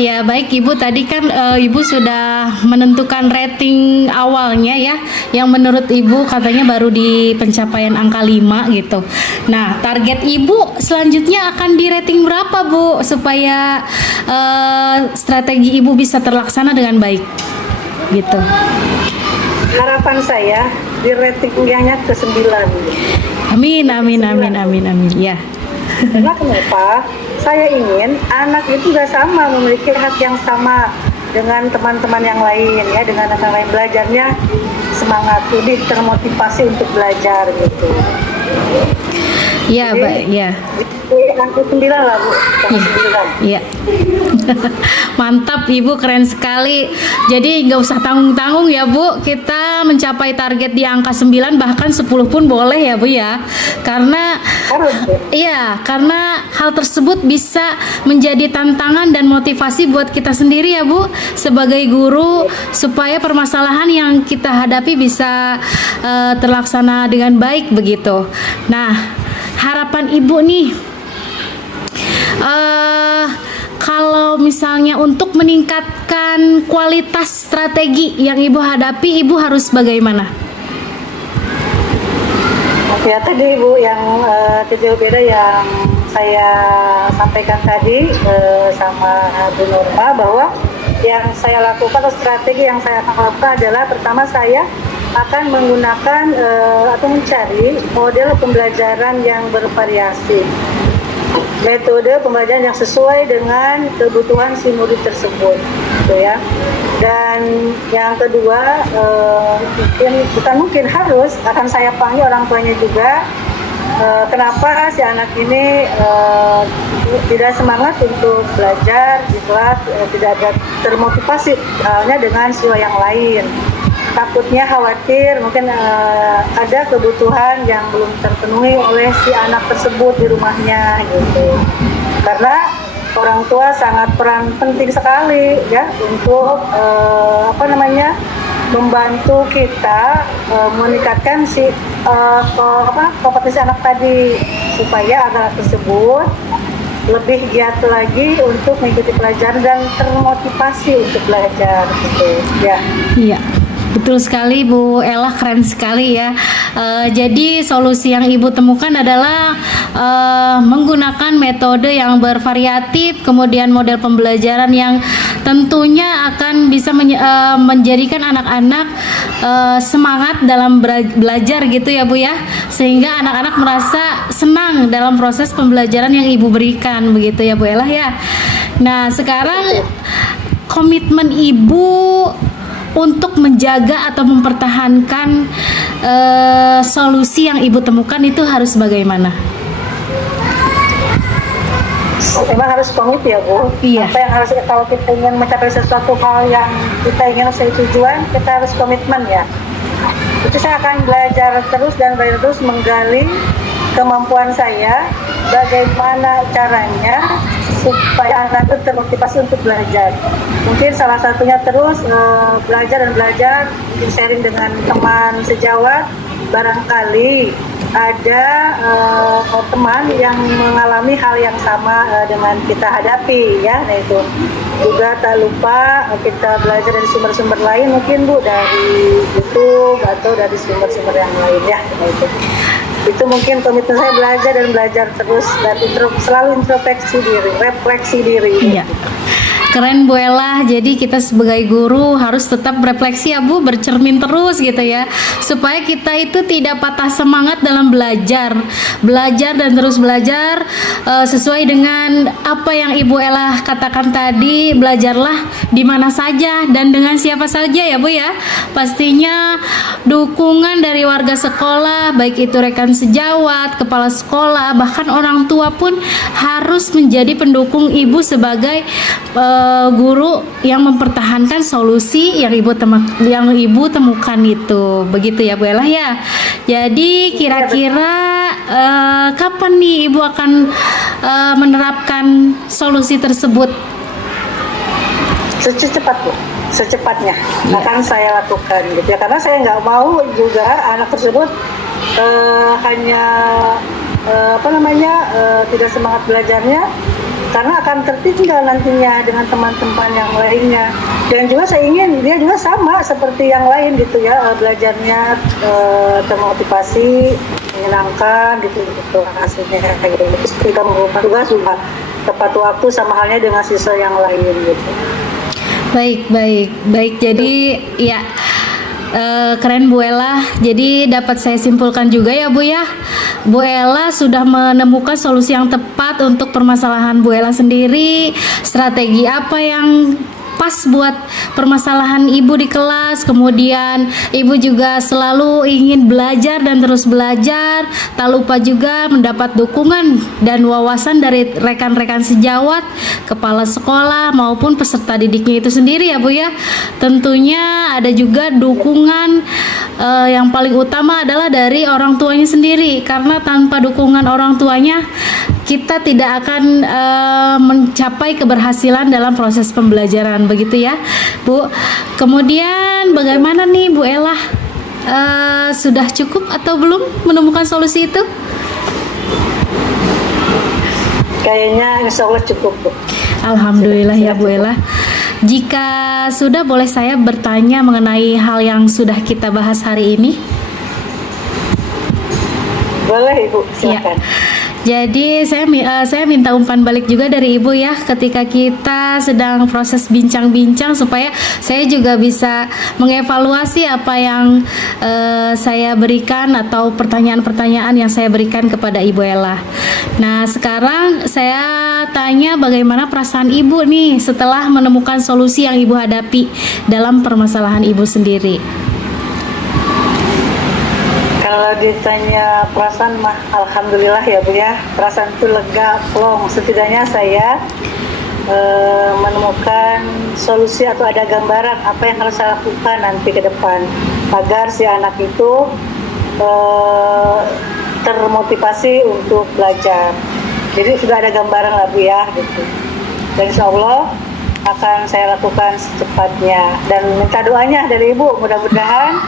Ya baik Ibu, tadi kan Ibu sudah menentukan rating awalnya ya, yang menurut Ibu katanya baru di pencapaian angka 5 gitu. Nah target Ibu selanjutnya akan di rating berapa Bu, supaya strategi Ibu bisa terlaksana dengan baik gitu? Harapan saya di ratingnya ke 9. Amin ya. Karena kenapa? Saya ingin anak itu juga sama, memiliki hak yang sama dengan teman-teman yang lain ya, dengan anak lain belajarnya semangat, lebih termotivasi untuk belajar gitu. Iya, Mbak, ya. Angka 9 lah Bu, Iya. Mantap Ibu, keren sekali. Jadi nggak usah tanggung-tanggung ya Bu, kita mencapai target di angka 9 bahkan 10 pun boleh ya Bu ya. Karena karena hal tersebut bisa menjadi tantangan dan motivasi buat kita sendiri ya Bu sebagai guru, supaya permasalahan yang kita hadapi bisa terlaksana dengan baik begitu. Nah, harapan Ibu nih, kalau misalnya untuk meningkatkan kualitas strategi yang Ibu hadapi, Ibu harus bagaimana? Ya tadi Bu yang titik beda yang saya sampaikan tadi sama Bu Norma, bahwa yang saya lakukan atau strategi yang saya lakukan adalah pertama saya akan menggunakan atau mencari model pembelajaran yang bervariasi, metode pembelajaran yang sesuai dengan kebutuhan si murid tersebut, gitu ya. Dan yang kedua, mungkin harus akan saya panggil orang tuanya juga. Kenapa si anak ini tidak semangat untuk belajar di kelas, tidak ada termotivasi halnya dengan siswa yang lain. Takutnya khawatir mungkin ada kebutuhan yang belum terpenuhi oleh si anak tersebut di rumahnya gitu. Karena orang tua sangat peran penting sekali ya untuk membantu kita meningkatkan si kompetensi anak tadi, supaya anak tersebut lebih giat lagi untuk mengikuti pelajaran dan termotivasi untuk belajar gitu ya. Iya. Betul sekali Bu Ella, keren sekali ya. Jadi solusi yang Ibu temukan adalah menggunakan metode yang bervariatif, kemudian model pembelajaran yang tentunya akan bisa menjadikan anak-anak semangat dalam belajar gitu ya Bu ya, sehingga anak-anak merasa senang dalam proses pembelajaran yang Ibu berikan begitu ya Bu Ella ya. Nah sekarang komitmen Ibu untuk menjaga atau mempertahankan solusi yang Ibu temukan itu harus bagaimana? Memang harus komit ya Bu. Iya. Apa yang harus, kalau kita ingin mencapai sesuatu hal yang kita ingin sesuai tujuan, kita harus komitmen ya. Itu saya akan belajar terus dan belajar terus menggali kemampuan saya, bagaimana caranya supaya anak itu termotivasi untuk belajar. Mungkin salah satunya terus belajar, mungkin sharing dengan teman sejawat. Barangkali ada teman yang mengalami hal yang sama dengan kita hadapi ya. Nah itu juga tak lupa kita belajar dari sumber-sumber lain, mungkin Bu, dari YouTube atau dari sumber-sumber yang lain ya. Nah, itu mungkin komitmen saya, belajar terus dan selalu introspeksi diri, refleksi diri. Iya. Keren Bu Ella, jadi kita sebagai guru harus tetap berefleksi ya Bu, bercermin terus gitu ya, supaya kita itu tidak patah semangat dalam belajar dan terus belajar sesuai dengan apa yang Ibu Ella katakan tadi. Belajarlah di mana saja dan dengan siapa saja ya Bu ya. Pastinya dukungan dari warga sekolah, baik itu rekan sejawat, kepala sekolah, bahkan orang tua pun harus menjadi pendukung Ibu sebagai guru yang mempertahankan solusi yang Ibu temukan itu, begitu ya Bu Ella ya. Jadi kira-kira kapan nih Ibu akan menerapkan solusi tersebut? Secepatnya akan saya lakukan gitu ya, karena saya nggak mau juga anak tersebut hanya tidak semangat belajarnya, karena akan tertinggal nantinya dengan teman-teman yang lainnya. Dan juga saya ingin dia juga sama seperti yang lain gitu ya, belajarnya termotivasi, menyenangkan gitu hasilnya kayak gitu. Terus kita mengumpulkan tugas juga tepat waktu sama halnya dengan siswa yang lain gitu. Baik. Jadi ya keren Bu Ella. Jadi dapat saya simpulkan juga ya Bu ya, Bu Ella sudah menemukan solusi yang tepat untuk permasalahan Bu Ella sendiri. Strategi apa yang pas buat permasalahan Ibu di kelas. Kemudian Ibu juga selalu ingin belajar dan terus belajar. Tak lupa juga mendapat dukungan dan wawasan dari rekan-rekan sejawat, kepala sekolah maupun peserta didiknya itu sendiri ya Bu ya. Tentunya ada juga dukungan yang paling utama adalah dari orang tuanya sendiri, karena tanpa dukungan orang tuanya kita tidak akan mencapai keberhasilan dalam proses pembelajaran, begitu ya Bu. Kemudian bagaimana nih Bu Ella, sudah cukup atau belum menemukan solusi itu? Kayaknya insya Allah cukup Bu. Alhamdulillah ya Bu Ella. Jika sudah, boleh saya bertanya mengenai hal yang sudah kita bahas hari ini? Boleh Ibu, silakan. Ya. Jadi saya minta umpan balik juga dari Ibu ya, ketika kita sedang proses bincang-bincang, supaya saya juga bisa mengevaluasi apa yang saya berikan atau pertanyaan-pertanyaan yang saya berikan kepada Ibu Ella. Nah, sekarang saya tanya bagaimana perasaan Ibu nih setelah menemukan solusi yang Ibu hadapi dalam permasalahan Ibu sendiri. Kalau ditanya perasaan mah alhamdulillah ya Bu ya, perasaan itu lega, plong. Setidaknya saya menemukan solusi atau ada gambaran apa yang harus saya lakukan nanti ke depan agar si anak itu termotivasi untuk belajar. Jadi sudah ada gambaran lah Bu ya gitu. Dan insya Allah akan saya lakukan secepatnya dan minta doanya dari Ibu, mudah-mudahan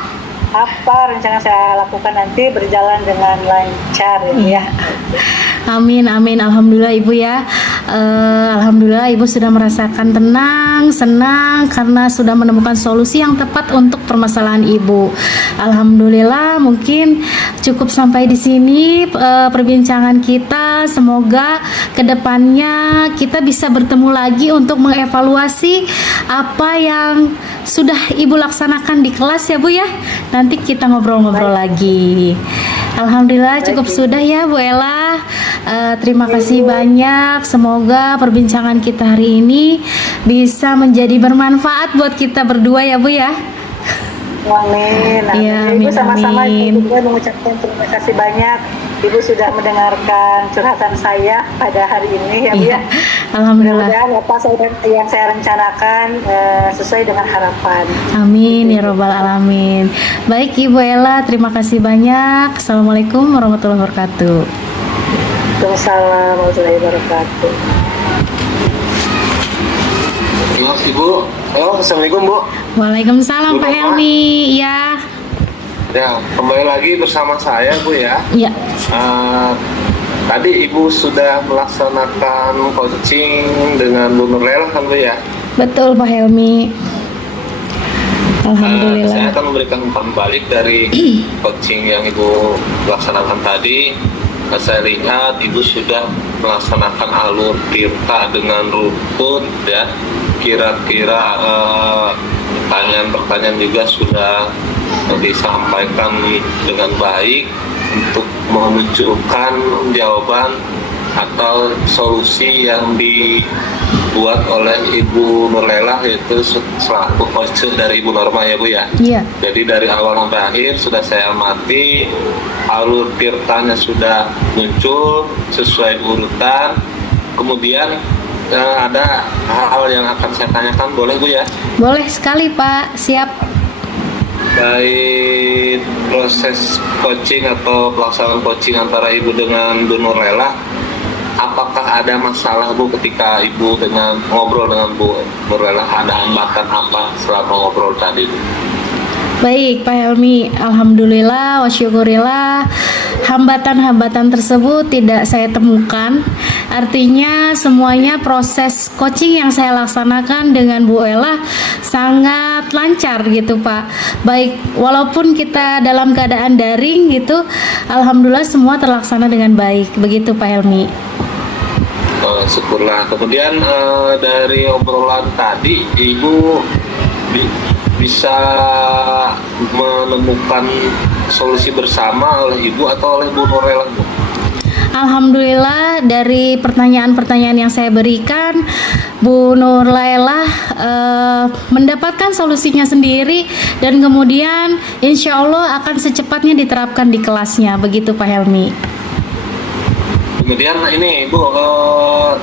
apa rencana saya lakukan nanti berjalan dengan lancar ya. Amin, amin. Alhamdulillah Ibu ya. Alhamdulillah Ibu sudah merasakan tenang, senang karena sudah menemukan solusi yang tepat untuk permasalahan Ibu. Alhamdulillah, mungkin cukup sampai di sini perbincangan kita. Semoga kedepannya kita bisa bertemu lagi untuk mengevaluasi apa yang sudah Ibu laksanakan di kelas ya Bu ya. Nanti kita ngobrol-ngobrol lagi. Alhamdulillah cukup sudah ya Bu Ella. Terima kasih banyak. Semoga perbincangan kita hari ini bisa menjadi bermanfaat buat kita berdua ya Bu ya. Amin. Ya, Ibu amin, sama-sama amin. juga mengucapkan terima kasih banyak. Ibu sudah mendengarkan curhatan saya pada hari ini ya Bu ya. Alhamdulillah. Mudah-mudahan apa yang saya rencanakan sesuai dengan harapan. Amin ya robbal alamin. Baik Ibu Ella, terima kasih banyak. Assalamualaikum warahmatullahi wabarakatuh. Waalaikumsalam warahmatullahi wabarakatuh. Terima kasih Bu. Halo, assalamualaikum Bu. Waalaikumsalam Bu Pak Nova. Helmi. Ya. Ya, kembali lagi bersama saya Bu ya. Ya. Tadi Ibu sudah melaksanakan coaching dengan Bu Nurlela kan Bu ya? Betul Pak Helmi. Saya Alhamdulillah. akan memberikan umpan balik dari coaching yang Ibu laksanakan tadi. Saya lihat Ibu sudah melaksanakan alur tirta dengan rukun ya. Kira-kira pertanyaan-pertanyaan juga sudah disampaikan dengan baik untuk memunculkan jawaban atau solusi yang dibuat oleh Ibu Nurlela, yaitu selaku coach dari Ibu Norma ya Bu ya. Iya. Jadi dari awal sampai akhir sudah saya amati, alur tirtanya sudah muncul sesuai urutan. Kemudian ada hal-hal yang akan saya tanyakan, boleh Bu ya? Boleh sekali Pak, siap. Baik, proses coaching atau pelaksanaan coaching antara Ibu dengan Bu Nurlela, apakah ada masalah Bu ketika Ibu dengan ngobrol dengan Bu Nurlela, ada hambatan apa selama ngobrol tadi Bu? Baik Pak Helmi, alhamdulillah wa syukurillah, hambatan-hambatan tersebut tidak saya temukan. Artinya semuanya proses coaching yang saya laksanakan dengan Bu Ella sangat lancar gitu Pak. Baik, walaupun kita dalam keadaan daring gitu, alhamdulillah semua terlaksana dengan baik. Begitu Pak Helmi. Syukurlah. Kemudian dari obrolan tadi Ibu bisa menemukan solusi bersama oleh Ibu atau oleh Bu Nurlela Bu? Alhamdulillah dari pertanyaan-pertanyaan yang saya berikan, Bu Nurlela mendapatkan solusinya sendiri dan kemudian insya Allah akan secepatnya diterapkan di kelasnya. Begitu Pak Helmi. Kemudian ini Bu,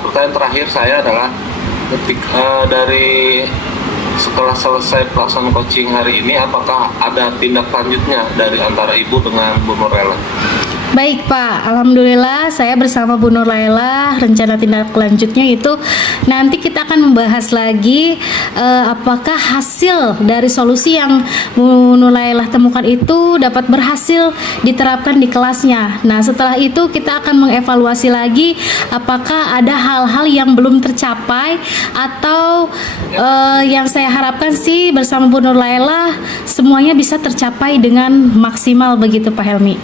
pertanyaan terakhir saya adalah dari setelah selesai pelaksanaan coaching hari ini, apakah ada tindak lanjutnya dari antara Ibu dengan Bu Nurlela? Baik Pak, alhamdulillah saya bersama Bu Nurlela rencana tindak lanjutnya itu nanti kita akan membahas lagi apakah hasil dari solusi yang Bu Nurlela temukan itu dapat berhasil diterapkan di kelasnya. Nah setelah itu kita akan mengevaluasi lagi apakah ada hal-hal yang belum tercapai atau yang saya harapkan sih bersama Bu Nurlela semuanya bisa tercapai dengan maksimal, begitu Pak Helmi.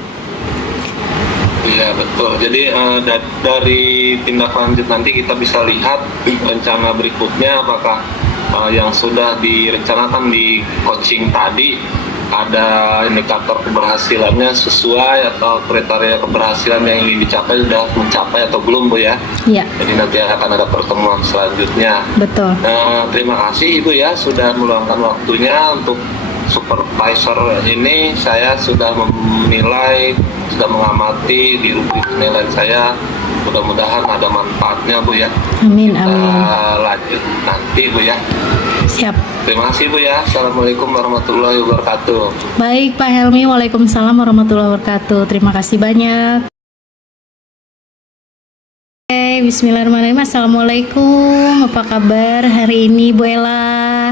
Iya betul. Jadi dari tindak lanjut nanti kita bisa lihat rencana berikutnya apakah yang sudah direncanakan di coaching tadi ada indikator keberhasilannya sesuai atau kriteria keberhasilan yang ingin dicapai sudah mencapai atau belum Bu ya. Iya, Jadi nanti akan ada pertemuan selanjutnya. betul. Terima kasih Ibu ya sudah meluangkan waktunya untuk supervisor ini. Saya sudah menilai, sudah mengamati di rubrik penilaian saya. Mudah-mudahan ada manfaatnya Bu ya. Amin, Kita amin. lanjut nanti Bu ya. Siap. Terima kasih Bu ya. Assalamualaikum warahmatullahi wabarakatuh. Baik Pak Helmi, waalaikumsalam warahmatullahi wabarakatuh. Terima kasih banyak. Oke, bismillahirrahmanirrahim. Assalamualaikum, apa kabar hari ini Bu Ella?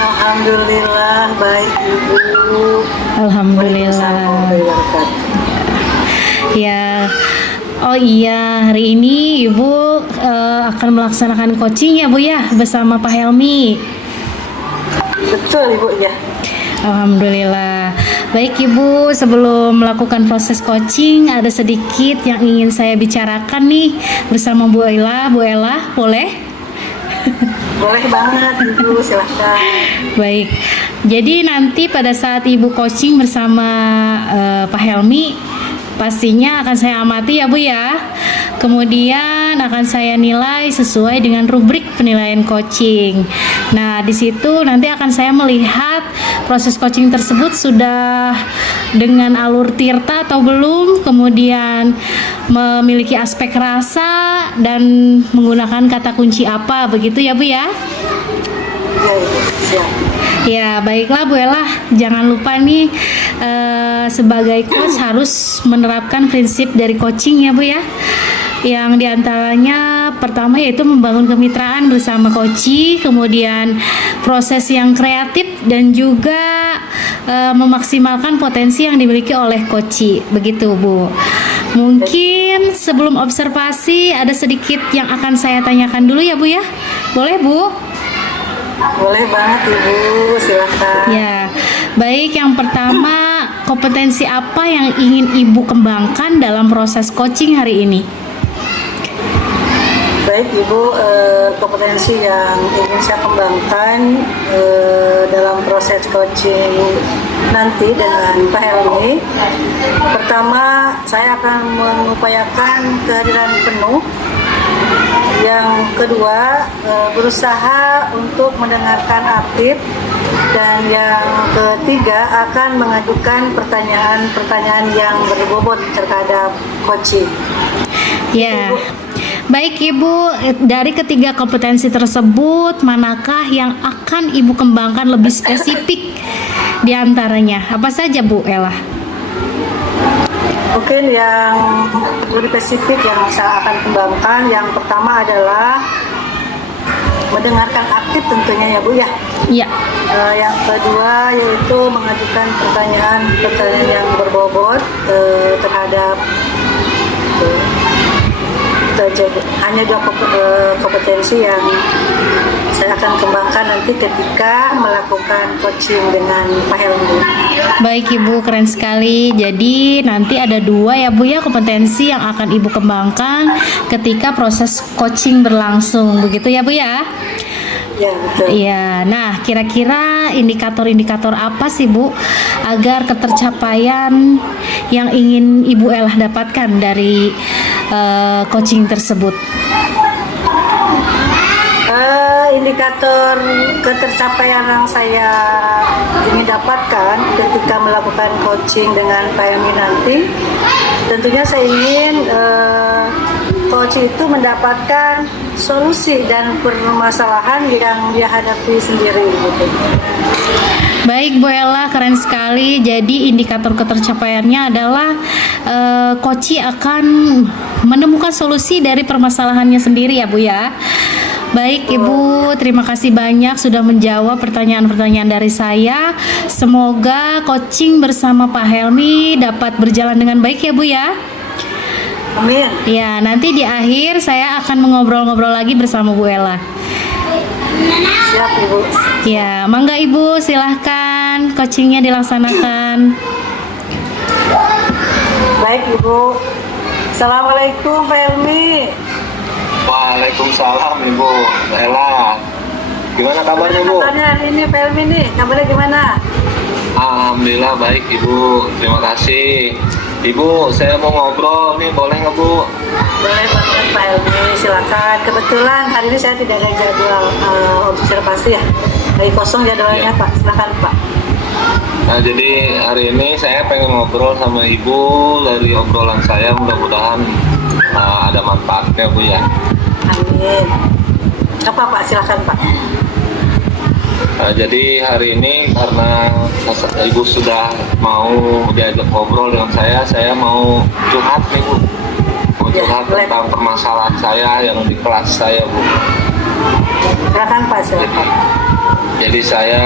Alhamdulillah baik Ibu. Alhamdulillah. Waalaikumsalam. Ya, oh iya, hari ini Ibu akan melaksanakan coaching ya Bu ya, bersama Pak Helmi. Betul Ibu ya. Alhamdulillah. Baik Ibu, sebelum melakukan proses coaching, ada sedikit yang ingin saya bicarakan nih bersama Bu Ella. Bu Ella, boleh? Boleh banget Ibu, silahkan. Baik, jadi nanti pada saat Ibu coaching bersama Pak Helmi, pastinya akan saya amati ya Bu ya. Kemudian akan saya nilai sesuai dengan rubrik penilaian coaching. Nah, di situ nanti akan saya melihat proses coaching tersebut sudah dengan alur tirta atau belum, kemudian memiliki aspek rasa dan menggunakan kata kunci apa, begitu ya Bu ya. Ya Ibu, siap. Ya, baiklah Bu Ella, jangan lupa nih sebagai coach harus menerapkan prinsip dari coaching ya Bu ya. Yang diantaranya pertama yaitu membangun kemitraan bersama coach, kemudian proses yang kreatif dan juga memaksimalkan potensi yang dimiliki oleh coach. Begitu Bu. Mungkin sebelum observasi ada sedikit yang akan saya tanyakan dulu ya Bu ya. Boleh Bu? Boleh banget Ibu, silahkan. Ya, baik, yang pertama, kompetensi apa yang ingin Ibu kembangkan dalam proses coaching hari ini? Baik Ibu, kompetensi yang ingin saya kembangkan dalam proses coaching nanti dengan Pak Helmi. Pertama, saya akan mengupayakan kehadiran penuh. Yang kedua, berusaha untuk mendengarkan aktif. Dan yang ketiga, akan mengajukan pertanyaan-pertanyaan yang berbobot terhadap coaching. Ya, baik Ibu, dari ketiga kompetensi tersebut, manakah yang akan Ibu kembangkan lebih spesifik di antaranya? Apa saja Bu Ella? Mungkin yang lebih spesifik yang saya akan kembangkan, yang pertama adalah mendengarkan aktif tentunya ya Bu ya. Ya, Yang kedua yaitu mengajukan pertanyaan yang berbobot terhadap hanya dua kompetensi yang saya akan kembangkan nanti ketika melakukan coaching dengan Pak Helmi. baik Ibu, keren sekali. Jadi nanti ada dua ya Bu ya kompetensi yang akan Ibu kembangkan ketika proses coaching berlangsung. Begitu ya Bu ya? Ya betul. Iya, nah kira-kira indikator-indikator apa sih Bu agar ketercapaian yang ingin Ibu Ella dapatkan dari coaching tersebut? Indikator ketercapaian yang saya ingin dapatkan ketika melakukan coaching dengan Pak Helmi nanti, tentunya saya ingin coach itu mendapatkan solusi dan permasalahan yang dia hadapi sendiri gitu. Baik Bu Ella, keren sekali. Jadi indikator ketercapaiannya adalah coach akan menemukan solusi dari permasalahannya sendiri ya Bu ya. Baik Ibu, terima kasih banyak sudah menjawab pertanyaan-pertanyaan dari saya. Semoga coaching bersama Pak Helmi dapat berjalan dengan baik ya Bu ya. Amin. Ya, nanti di akhir saya akan mengobrol-ngobrol lagi bersama Bu Ella. Siap Ibu. Ya, mangga Ibu, silahkan coachingnya dilaksanakan. Baik Ibu. Assalamualaikum Pak Helmi. Waalaikumsalam Ibu Ella. Gimana kabarnya Bu? Kabarnya hari ini Pak Helmi nih, kabarnya gimana? Alhamdulillah baik Ibu, terima kasih. Ibu, saya mau ngobrol nih, boleh nggak Bu? Boleh banget Pak Helmi, silakan. Kebetulan hari ini saya tidak ada jadwal observasi ya, lagi kosong jadwalnya Ya. Pak. Silakan Pak. Nah jadi hari ini saya pengen ngobrol sama Ibu. Dari obrolan saya mudah-mudahan ada manfaatnya Bu ya. Amin. Apa Pak? Silakan Pak. Jadi hari ini karena Ibu sudah mau diajak ngobrol dengan saya mau curhat nih Bu. Mau Ya, curhat boleh. tentang permasalahan saya yang di kelas saya Bu. Silakan Pak. Silakan. Jadi saya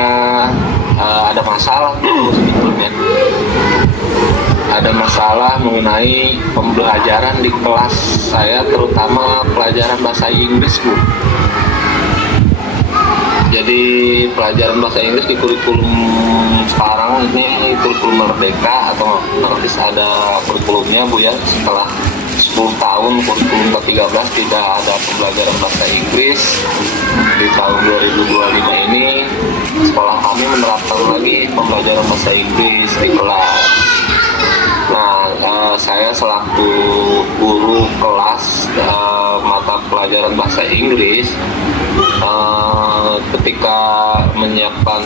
ada masalah Bu sebetulnya. Ada masalah mengenai pembelajaran di kelas saya, terutama pelajaran bahasa Inggris Bu. Jadi pelajaran bahasa Inggris di kurikulum sekarang ini kurikulum Merdeka atau nanti ada kurikulumnya Bu ya, setelah 10 tahun kurikulum ke-13 tidak ada pembelajaran bahasa Inggris. Di tahun 2025 ini sekolah kami menerapkan lagi pembelajaran bahasa Inggris di kelas. Nah, saya selaku guru kelas mata pelajaran bahasa Inggris, ketika menyiapkan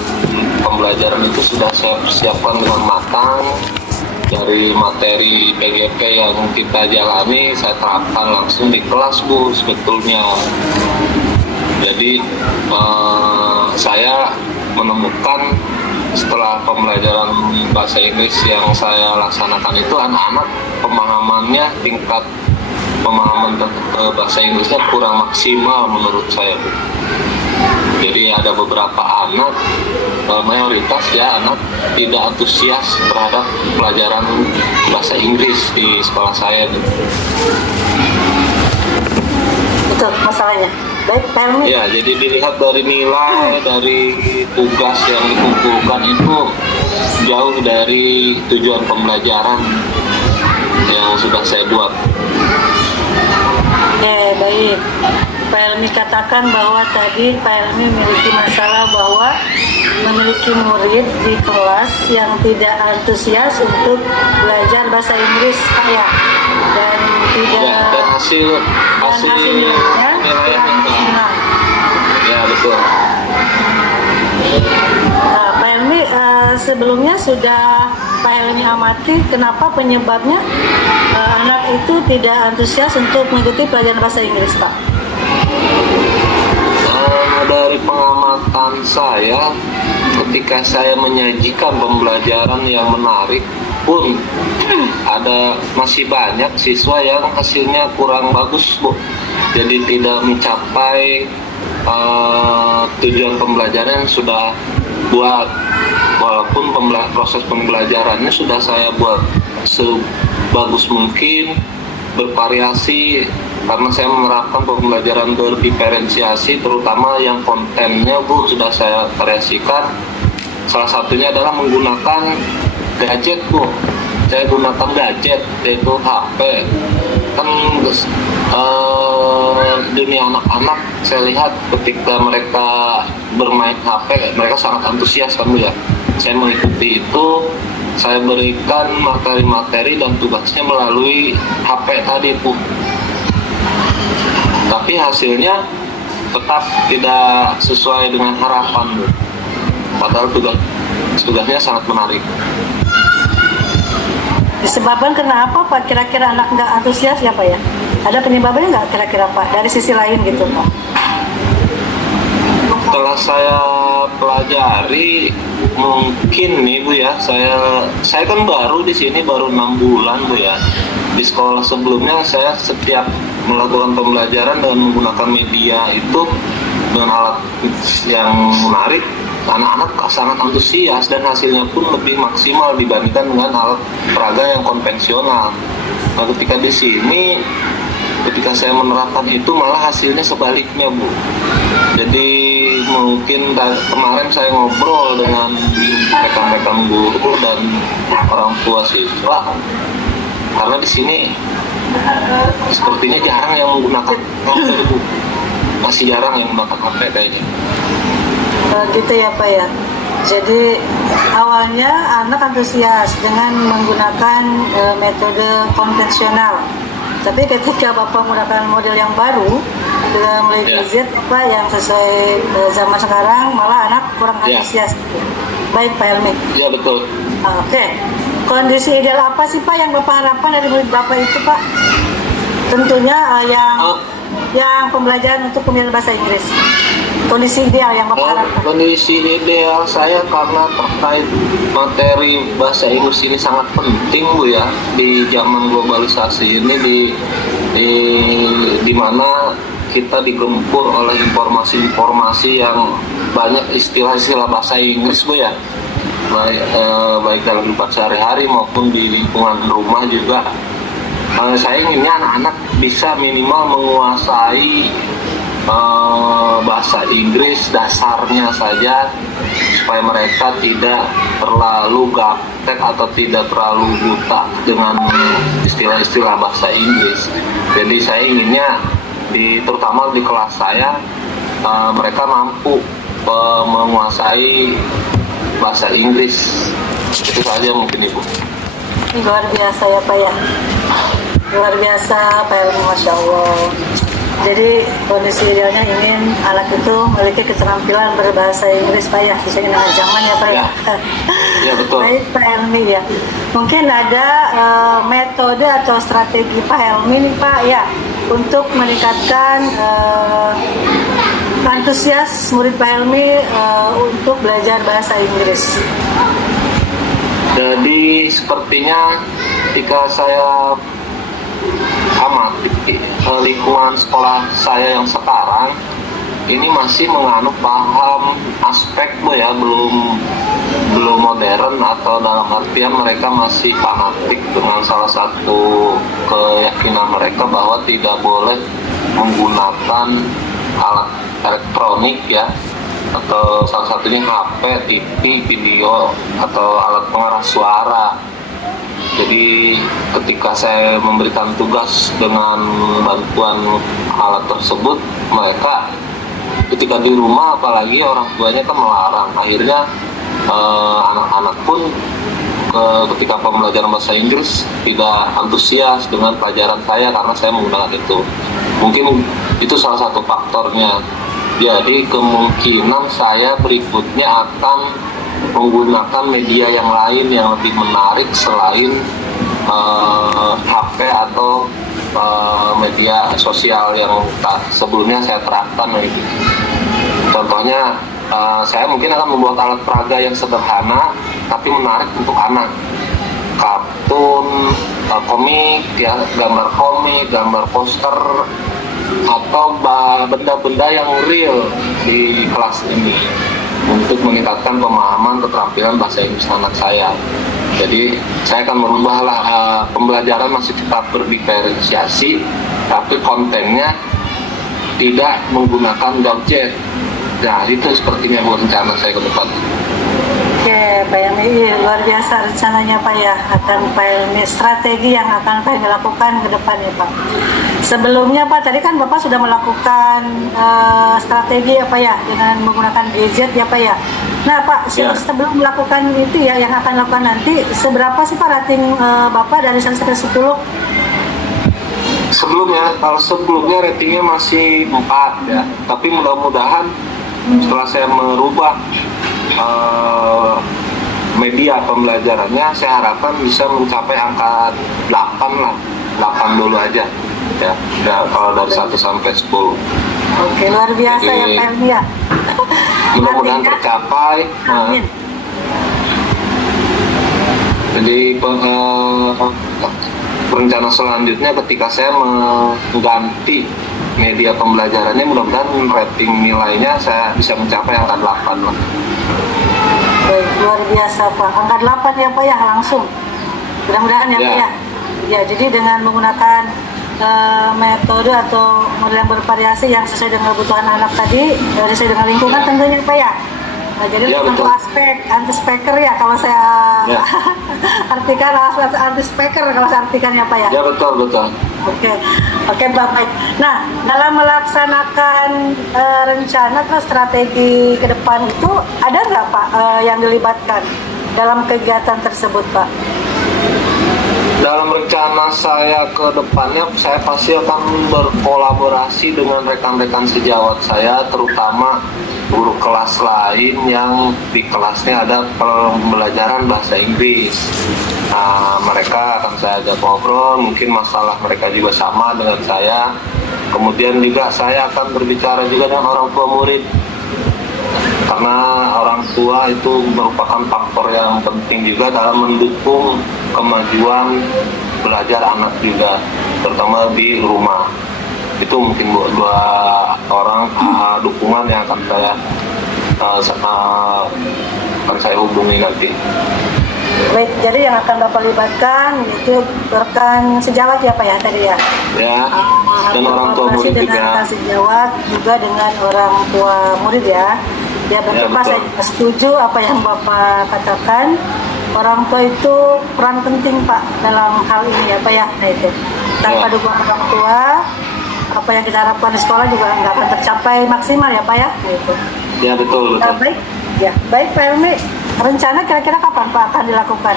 pembelajaran itu sudah saya persiapkan dengan matang. Dari materi PGP yang kita jalani, saya terapkan langsung di kelas Bu sebetulnya. Jadi saya menemukan setelah pembelajaran bahasa Inggris yang saya laksanakan itu, anak-anak pemahamannya, tingkat pemahaman bahasa Inggrisnya kurang maksimal menurut saya Bu. Jadi ada beberapa anak, mayoritas ya anak tidak antusias terhadap pelajaran bahasa Inggris di sekolah saya Bu. Itu masalahnya. Baik Pak Helmi. Ya, jadi dilihat dari nilai, dari tugas yang dikumpulkan itu jauh dari tujuan pembelajaran yang sudah saya buat. Oke, baik. Pak Helmi katakan bahwa tadi Pak Helmi memiliki masalah bahwa memiliki murid di kelas yang tidak antusias untuk belajar bahasa Inggris Pak ya, dan tidak Ya, dan hasil nilainya nilainya kurang maksimal. ya betul. Nah, Pak Helmi sebelumnya sudah Pak Helmi amati kenapa penyebabnya anak itu tidak antusias untuk mengikuti pelajaran bahasa Inggris Pak. Dari pengamatan saya, ketika saya menyajikan pembelajaran yang menarik pun masih banyak siswa yang hasilnya kurang bagus Bu. Jadi tidak mencapai tujuan pembelajaran yang sudah buat, walaupun proses pembelajarannya sudah saya buat sebagus mungkin, bervariasi, karena saya menerapkan pembelajaran berdiferensiasi, terutama yang kontennya Bu sudah saya variasikan. Salah satunya adalah menggunakan gadget Bu. Saya gunakan gadget, yaitu HP. Kan dunia anak-anak saya lihat ketika mereka bermain HP, mereka sangat antusias kan Bu ya. Saya mengikuti itu, saya berikan materi-materi dan tugasnya melalui HP tadi Bu. Tapi hasilnya tetap tidak sesuai dengan harapan Bu. Padahal tugasnya sangat menarik. Disebabkan kenapa Pak? Kira-kira anak nggak antusias ya Pak ya? Ada penyebabnya nggak kira-kira Pak? Dari sisi lain gitu Pak? Setelah saya pelajari, mungkin nih Bu ya, saya kan baru di sini baru 6 bulan Bu ya. Di sekolah sebelumnya saya setiap melakukan pembelajaran dengan menggunakan media itu dengan alat yang menarik, anak-anak sangat antusias dan hasilnya pun lebih maksimal dibandingkan dengan alat peraga yang konvensional. Nah, ketika di sini, ketika saya menerapkan itu malah hasilnya sebaliknya Bu. Jadi mungkin kemarin saya ngobrol dengan rekan-rekan guru dan orang tua siswa, Karena di sini sepertinya jarang yang menggunakan HP, Bu. Masih jarang yang menggunakan HP kayaknya. Gitu ya Pak ya. Jadi awalnya anak antusias dengan menggunakan metode konvensional. Tapi ketika Bapak menggunakan model yang baru, mulai gadget Pak yang sesuai zaman sekarang, malah anak kurang antusias. Baik Pak Helmi. Iya betul. Oke. Kondisi ideal apa sih Pak yang Bapak harapkan dari murid Bapak itu Pak? Tentunya yang pembelajaran untuk pemilihan bahasa Inggris. Kondisi ideal yang Bapak harapkan. Kondisi ideal saya karena terkait materi bahasa Inggris ini sangat penting Bu ya di zaman globalisasi ini di mana kita digempur oleh informasi-informasi yang banyak istilah-istilah bahasa Inggris Bu ya. Baik dalam kehidupan sehari-hari maupun di lingkungan rumah juga. Saya inginnya anak-anak bisa minimal menguasai bahasa Inggris dasarnya saja supaya mereka tidak terlalu gaptek atau tidak terlalu buta dengan istilah-istilah bahasa Inggris. Jadi saya inginnya terutama di kelas saya mereka mampu menguasai bahasa Inggris. Itu saja mungkin Ibu. Luar biasa ya Pak ya. Luar biasa Pak Helmi, Masya Allah. Jadi kondisi idealnya ingin anak itu memiliki keterampilan berbahasa Inggris Pak ya, sesuai dengan zaman ya Pak ya. Ya betul. Baik Pak Helmi ya. Mungkin ada metode atau strategi Pak Helmi nih Pak ya untuk meningkatkan antusias murid Pak Helmi untuk belajar bahasa Inggris. Jadi sepertinya ketika saya amati lingkungan sekolah saya yang sekarang ini masih menganut paham aspek Bu ya, belum modern, atau dalam artian mereka masih fanatik dengan salah satu keyakinan mereka bahwa tidak boleh menggunakan alat elektronik ya, atau salah satunya HP, TV, video, atau alat pengarah suara. Jadi ketika saya memberikan tugas dengan bantuan alat tersebut, mereka ketika di rumah apalagi orang tuanya kan melarang. Akhirnya anak-anak pun ketika pembelajaran bahasa Inggris tidak antusias dengan pelajaran saya karena saya menggunakan itu. Mungkin itu salah satu faktornya. Jadi kemungkinan saya berikutnya akan menggunakan media yang lain yang lebih menarik selain HP atau media sosial yang sebelumnya saya terapkan. Contohnya saya mungkin akan membuat alat peraga yang sederhana tapi menarik untuk anak. Kartun, komik, ya, gambar komik, gambar poster, atau benda-benda yang real di kelas ini untuk meningkatkan pemahaman keterampilan bahasa Inggris anak saya. Jadi saya akan merubahlah pembelajaran masih tetap berdiferensiasi, tapi kontennya tidak menggunakan gadget. Nah itu sepertinya rencana saya ke depan. Oke, Pak Helmi, luar biasa rencananya Pak ya, akan Pak Helmi strategi yang akan Pak Helmi lakukan ke depan ya Pak. Sebelumnya Pak, tadi kan Bapak sudah melakukan strategi apa ya, dengan menggunakan gadget ya Pak ya. Nah Pak, sebelum melakukan itu ya, yang akan lakukan nanti, seberapa sih Pak rating Bapak dari 1 sampai 10? Kalau sebelumnya ratingnya masih 4 ya, tapi mudah-mudahan setelah saya merubah media pembelajarannya, saya harapkan bisa mencapai angka 8 lah, 8 dulu aja ya, kalau dari 1 sampai 10. Oke, luar biasa. Jadi, ya Pak Helmi ya. Mudah-mudahan tercapai. Amin. Jadi rencana selanjutnya ketika saya mengganti media pembelajarannya, mudah-mudahan rating nilainya saya bisa mencapai angka 8 lah. Baik, luar biasa Pak. Angka 8 ya Pak ya, langsung. Mudah-mudahan ya Pak ya. Ya, jadi dengan menggunakan metode atau model yang bervariasi yang sesuai dengan kebutuhan anak tadi, sesuai dengan lingkungan tentunya Pak ya. Nah, jadi Ya, untuk betul. aspek anti speaker ya kalau saya Ya. artikan aspek anti speaker kalau saya artikan ya Pak ya. Ya betul betul. Oke, oke Pak, baik. Nah, dalam melaksanakan rencana atau strategi ke depan itu ada nggak Pak yang dilibatkan dalam kegiatan tersebut Pak? Dalam rencana saya ke depannya, saya pasti akan berkolaborasi dengan rekan-rekan sejawat saya, terutama guru kelas lain yang di kelasnya ada pembelajaran bahasa Inggris. Nah, mereka akan saya ajak ngobrol, mungkin masalah mereka juga sama dengan saya. Kemudian juga saya akan berbicara juga dengan orang tua murid, karena orang tua itu merupakan faktor yang penting juga dalam mendukung kemajuan belajar anak juga, terutama di rumah. Itu mungkin dua orang dukungan yang akan saya hubungi nanti. Baik, jadi yang akan Bapak libatkan itu rekan sejawat ya Pak ya tadi ya? Ya, dan orang tua murid dengan juga. rekan sejawat juga dengan orang tua murid ya. Ya betul Pak, betul. saya setuju apa yang Bapak katakan. Orang tua itu peran penting Pak dalam hal ini ya Pak ya. Nah itu tanpa Ya. dukungan orang tua, apa yang kita harapkan di sekolah juga nggak akan tercapai maksimal ya Pak ya. Nah itu. Ya betul betul. Baik, ya baik Pak Helmi. Rencana kira-kira kapan Pak akan dilakukan?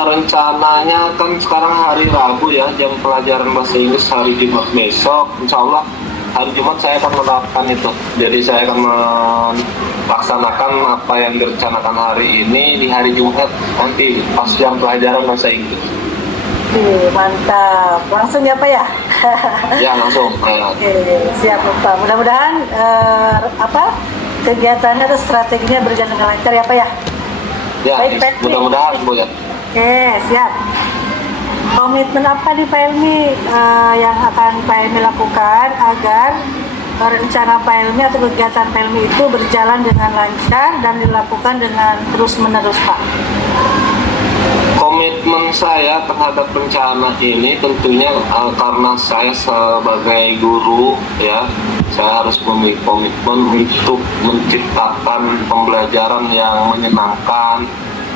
Rencananya kan sekarang hari Rabu ya, jam pelajaran bahasa Inggris hari Jumat besok. Insya Allah hari Jumat saya akan menerapkan itu. Jadi saya akan melaksanakan apa yang direncanakan hari ini di hari Jumat nanti pas jam pelajaran bahasa Inggris. Mantap, langsung ya Pak ya? Ya langsung. Oke, siap Pak. Mudah-mudahan kegiatannya atau strateginya berjalan dengan lancar ya Pak ya? Ya, Baik, Pak. mudah-mudahan Bu ya. Oke, siap. Komitmen apa nih Pak Helmi yang akan Pak Helmi lakukan agar rencana Pak Helmi atau kegiatan Pak Helmi itu berjalan dengan lancar dan dilakukan dengan terus-menerus Pak? Komitmen saya terhadap rencana ini tentunya karena saya sebagai guru ya, saya harus memiliki komitmen untuk menciptakan pembelajaran yang menyenangkan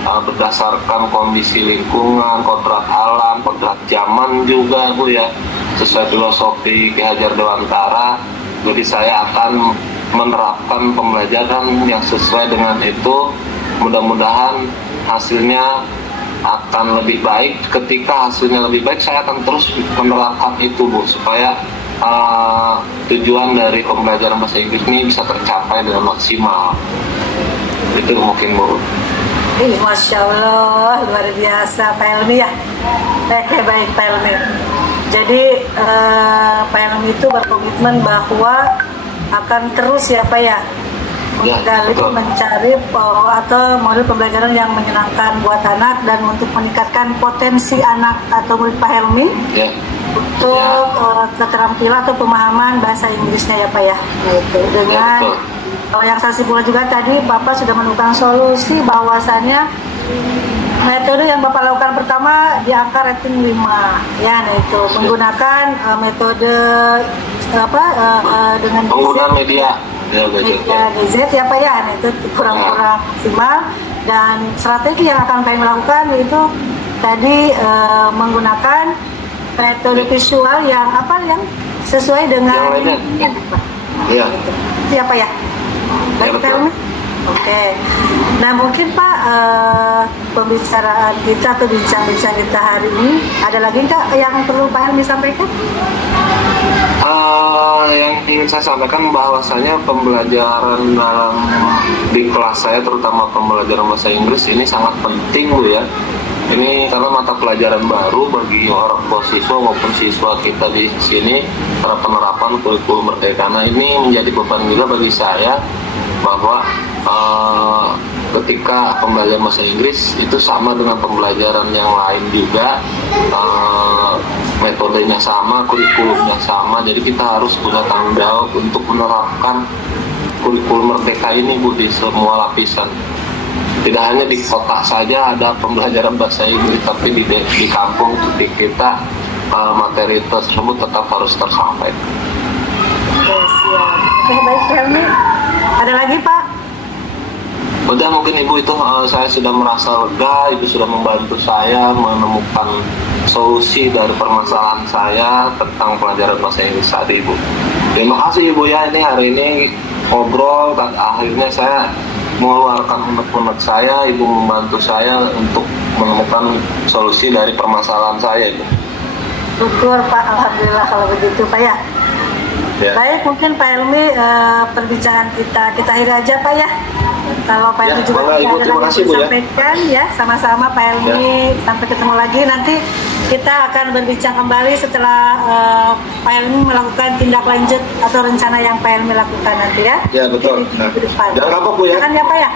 berdasarkan kondisi lingkungan, kodrat alam, kodrat zaman juga Bu ya, sesuai filosofi Ki Hajar Dewantara. Jadi saya akan menerapkan pembelajaran yang sesuai dengan itu. Mudah-mudahan hasilnya akan lebih baik. Ketika hasilnya lebih baik, saya akan terus menerapkan itu Bu, supaya tujuan dari pembelajaran bahasa Inggris ini bisa tercapai dengan maksimal. Itu mungkin Bu. Masya Allah, luar biasa Pak Helmi ya. Oke, baik Pak Helmi. Jadi Pak Helmi itu berkomitmen bahwa akan terus ya Pak ya, menggali, mencari atau model pembelajaran yang menyenangkan buat anak dan untuk meningkatkan potensi anak atau murid Pak Helmi untuk keterampilan atau pemahaman bahasa Inggrisnya ya Pak ya. Nah, itu dengan kalau yang saya simpulkan juga tadi Bapak sudah menemukan solusi bahwasannya metode yang Bapak lakukan pertama di angka rating 5 ya, nah itu menggunakan metode dengan penggunaan media gadget ya Pak ya, nah itu kurang-kurang maksimal. Dan strategi yang akan kami lakukan itu tadi menggunakan metode visual yang yang sesuai dengan yang lainnya. Iya. Siapa ya? Baik Pak Helmi. Oke. Nah mungkin Pak pembicaraan kita atau bincang-bincang kita hari ini ada lagi nggak yang perlu Pak Helmi sampaikan? Yang ingin saya sampaikan bahwasanya pembelajaran di kelas saya, terutama pembelajaran bahasa Inggris ini sangat penting Bu ya. Ini karena mata pelajaran baru bagi orang tua siswa maupun siswa kita di sini, karena penerapan kurikulum Merdeka. Nah ini menjadi beban juga bagi saya bahwa ketika pembelajaran bahasa Inggris itu sama dengan pembelajaran yang lain juga, metodenya sama, kurikulumnya sama, jadi kita harus punya tanggung jawab untuk menerapkan kurikulum Merdeka ini Bu di semua lapisan. Tidak hanya di kota saja ada pembelajaran bahasa Inggris, tapi di kampung di kita materi tersebut tetap harus tersampaikan. Oke, siap. Oke, baik Helmi. Ada lagi Pak? Udah, mungkin Ibu itu saya sudah merasa lega, Ibu sudah membantu saya menemukan solusi dari permasalahan saya tentang pelajaran bahasa Inggris tadi, Ibu. Terima kasih Ibu ya, ini hari ini ngobrol dan akhirnya saya mengeluarkan unek-unek saya, Ibu membantu saya untuk menemukan solusi dari permasalahan saya, Ibu. Syukur Pak, alhamdulillah kalau begitu Pak ya. Ya. Baik, mungkin Pak Helmi perbincangan kita akhiri aja Pak ya. Kalau Pak Helmi Ya, juga bangga, Ibu. ada Terima lagi kasih, Bu, ya. sampaikan ya, sama-sama Pak Helmi. Sampai ketemu lagi nanti kita akan berbincang kembali setelah Pak Helmi melakukan tindak lanjut atau rencana yang Pak Helmi lakukan nanti ya. Ya, betul. Mungkin Nah, di depan. jangan kapok, Bu, ya. Jangan ya Pak ya.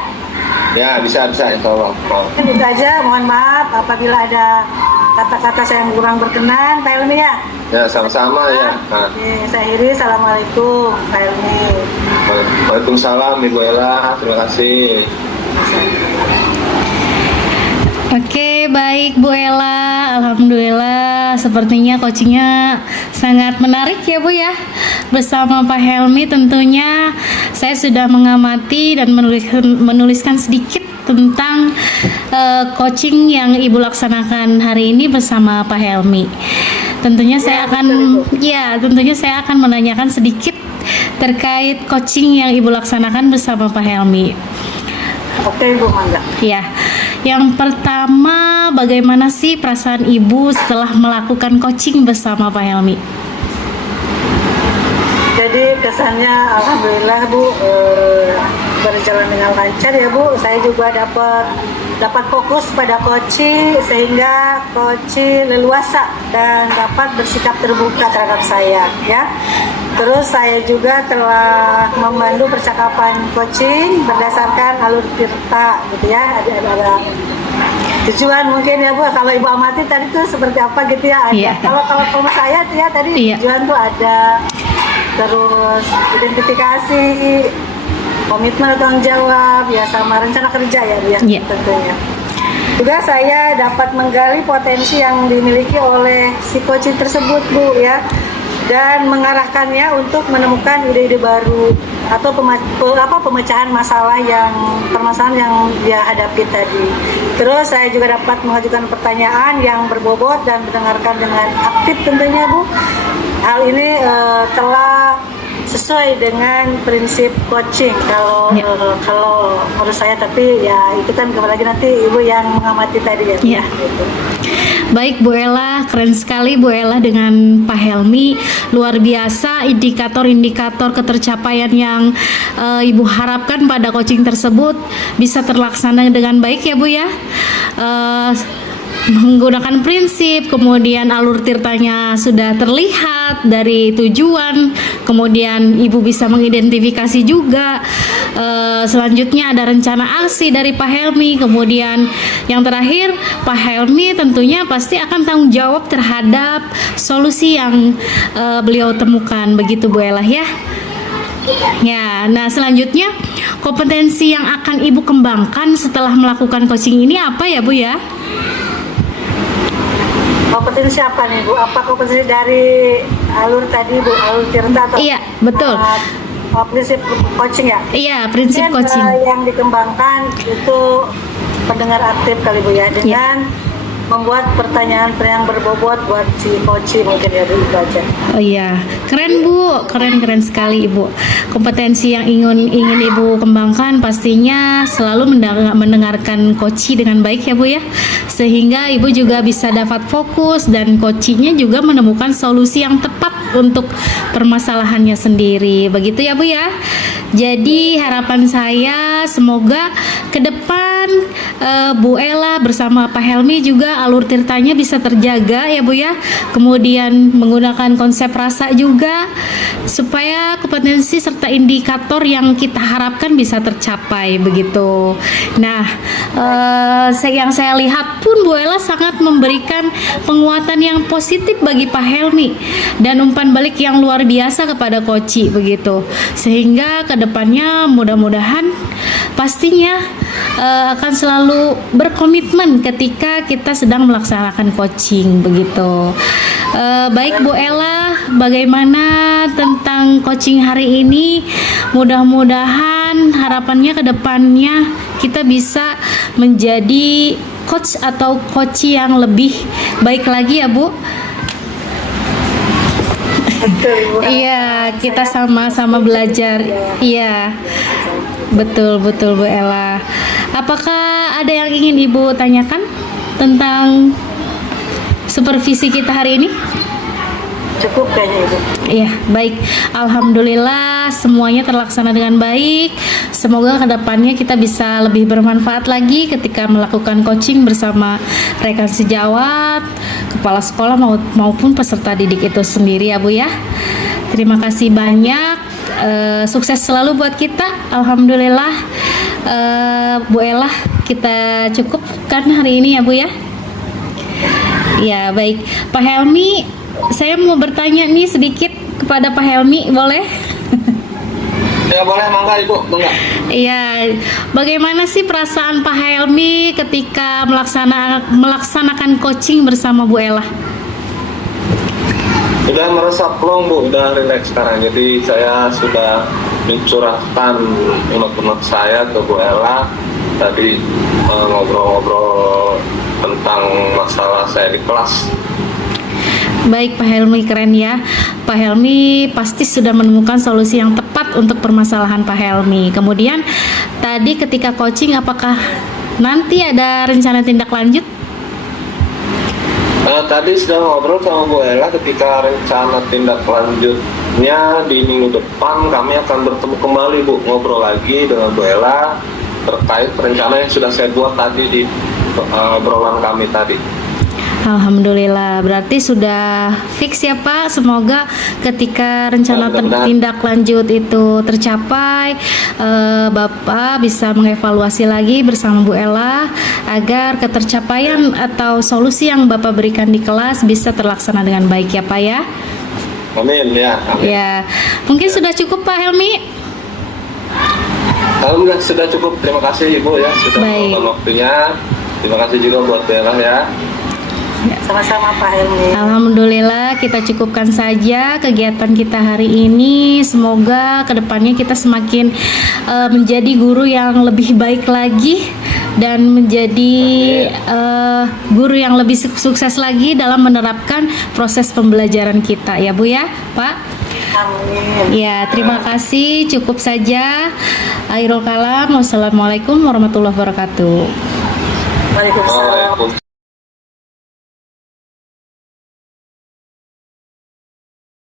Ya, bisa, insya Allah. Mungkin itu aja, mohon maaf apabila ada kata-kata saya yang kurang berkenan Pak Helmi ya. Ya, sama-sama ya. Nah. Oke, saya akhiri. Assalamualaikum Pak Helmi. Waalaikumsalam Ibu Ella, terima kasih. Oke, baik Bu Ella. Alhamdulillah sepertinya coachingnya sangat menarik ya Bu ya. Bersama Pak Helmi tentunya saya sudah mengamati dan menuliskan sedikit tentang coaching yang Ibu laksanakan hari ini bersama Pak Helmi. Tentunya saya akan menanyakan sedikit terkait coaching yang Ibu laksanakan bersama Pak Helmi. Oke Ibu, mangga. Ya, yang pertama, bagaimana sih perasaan Ibu setelah melakukan coaching bersama Pak Helmi? Jadi kesannya alhamdulillah Bu, berjalan dengan lancar ya Bu. Saya juga dapat fokus pada coach sehingga coach leluasa dan dapat bersikap terbuka terhadap saya ya. Terus saya juga telah memandu percakapan coaching berdasarkan alur tirta gitu ya. Ada tujuan mungkin ya Bu, kalau Ibu amati tadi tuh seperti apa gitu ya. Iya. Kalau saya tuh ya tadi Iya. tujuan tuh ada, terus identifikasi, komitmen atau tanggung jawab ya, sama rencana kerja ya Bu ya. Iya. Tentunya juga saya dapat menggali potensi yang dimiliki oleh si coaching tersebut Bu ya, dan mengarahkannya untuk menemukan ide-ide baru atau pemecahan permasalahan yang dia hadapi tadi. Terus saya juga dapat mengajukan pertanyaan yang berbobot dan mendengarkan dengan aktif tentunya Bu. Hal ini telah sesuai dengan prinsip coaching kalau menurut saya, tapi ya itu kan kembali lagi nanti Ibu yang mengamati tadi ya. Iya. Gitu. Baik Bu Ella, keren sekali Bu Ella dengan Pak Helmi. Luar biasa indikator-indikator ketercapaian yang Ibu harapkan pada coaching tersebut bisa terlaksana dengan baik ya Bu ya. Menggunakan prinsip, kemudian alur tirtanya sudah terlihat dari tujuan, kemudian Ibu bisa mengidentifikasi juga. Selanjutnya ada rencana aksi dari Pak Helmi, kemudian yang terakhir Pak Helmi tentunya pasti akan tanggung jawab terhadap solusi yang beliau temukan, begitu Bu Ella ya. Ya, nah selanjutnya kompetensi yang akan Ibu kembangkan setelah melakukan coaching ini apa ya Bu ya? Kompetensi apa nih Bu? Apa kompetensi dari alur tadi Bu? Alur tirta atau? Iya, betul. Prinsip coaching ya? Iya, prinsip Mungkin, coaching. yang dikembangkan itu pendengar aktif kali Bu ya, dengan membuat pertanyaan yang berbobot buat si coach mungkin ya Bu, itu aja. Oh iya, keren Bu, keren sekali Ibu. Kompetensi yang ingin Ibu kembangkan pastinya selalu mendengarkan coach dengan baik ya Bu ya, sehingga Ibu juga bisa dapat fokus dan coachnya juga menemukan solusi yang tepat untuk permasalahannya sendiri. Begitu ya Bu ya. Jadi harapan saya semoga ke depan Bu Ella bersama Pak Helmi juga alur tirtanya bisa terjaga ya Bu ya. Kemudian menggunakan konsep rasa juga supaya kompetensi serta indikator yang kita harapkan bisa tercapai begitu. Nah, yang saya lihat pun Bu Ella sangat memberikan penguatan yang positif bagi Pak Helmi dan umpan balik yang luar biasa kepada Koci begitu. Sehingga kedepannya mudah-mudahan pastinya akan selalu berkomitmen ketika kita sedang melaksanakan coaching begitu. Baik Bu Ella, bagaimana tentang coaching hari ini? Mudah-mudahan harapannya ke depannya kita bisa menjadi coach atau coach yang lebih baik lagi ya Bu. Betul, Bu. Iya, kita sama-sama belajar. Iya, betul Bu Ella. Apakah ada yang ingin Ibu tanyakan tentang supervisi kita hari ini? Cukup kayaknya Ibu. Iya, baik. Alhamdulillah semuanya terlaksana dengan baik. Semoga kedepannya kita bisa lebih bermanfaat lagi ketika melakukan coaching bersama rekan sejawat, kepala sekolah maupun peserta didik itu sendiri ya Bu ya. Terima kasih banyak. Sukses selalu buat kita. Alhamdulillah. Bu Ella, kita cukupkan hari ini ya Bu ya. Ya baik, Pak Helmi, saya mau bertanya nih sedikit kepada Pak Helmi, boleh? Ya boleh, mangga Ibu, mangga. Iya, bagaimana sih perasaan Pak Helmi ketika melaksanakan coaching bersama Bu Ella? Udah merasa plong Bu, udah relax sekarang. Jadi saya sudah mencurahkan unek-unek saya ke Bu Ella. Tadi ngobrol-ngobrol tentang masalah saya di kelas. Baik Pak Helmi, keren ya. Pak Helmi pasti sudah menemukan solusi yang tepat untuk permasalahan Pak Helmi. Kemudian tadi ketika coaching, apakah nanti ada rencana tindak lanjut? Tadi sudah ngobrol sama Bu Ella, ketika rencana tindak lanjutnya di minggu depan kami akan bertemu kembali Bu, ngobrol lagi dengan Bu Ella terkait rencana yang sudah saya buat tadi di obrolan kami tadi. Alhamdulillah, berarti sudah fix ya Pak. Semoga ketika rencana tindak lanjut itu tercapai, Bapak bisa mengevaluasi lagi bersama Bu Ella agar ketercapaian atau solusi yang Bapak berikan di kelas bisa terlaksana dengan baik ya Pak ya. Amin ya. Amin. Ya, mungkin sudah cukup Pak Helmi. Alhamdulillah sudah cukup. Terima kasih Ibu ya sudah meluangkan waktunya. Terima kasih juga buat Bu Ella ya. Sama-sama Pak Helmi. Alhamdulillah kita cukupkan saja kegiatan kita hari ini. Semoga kedepannya kita semakin menjadi guru yang lebih baik lagi dan menjadi guru yang lebih sukses lagi dalam menerapkan proses pembelajaran kita ya Bu ya Pak. Amin. Ya, terima kasih. Cukup saja. Akhirul kalam. Wassalamualaikum warahmatullahi wabarakatuh. Waalaikumsalam. Waalaikumsalam.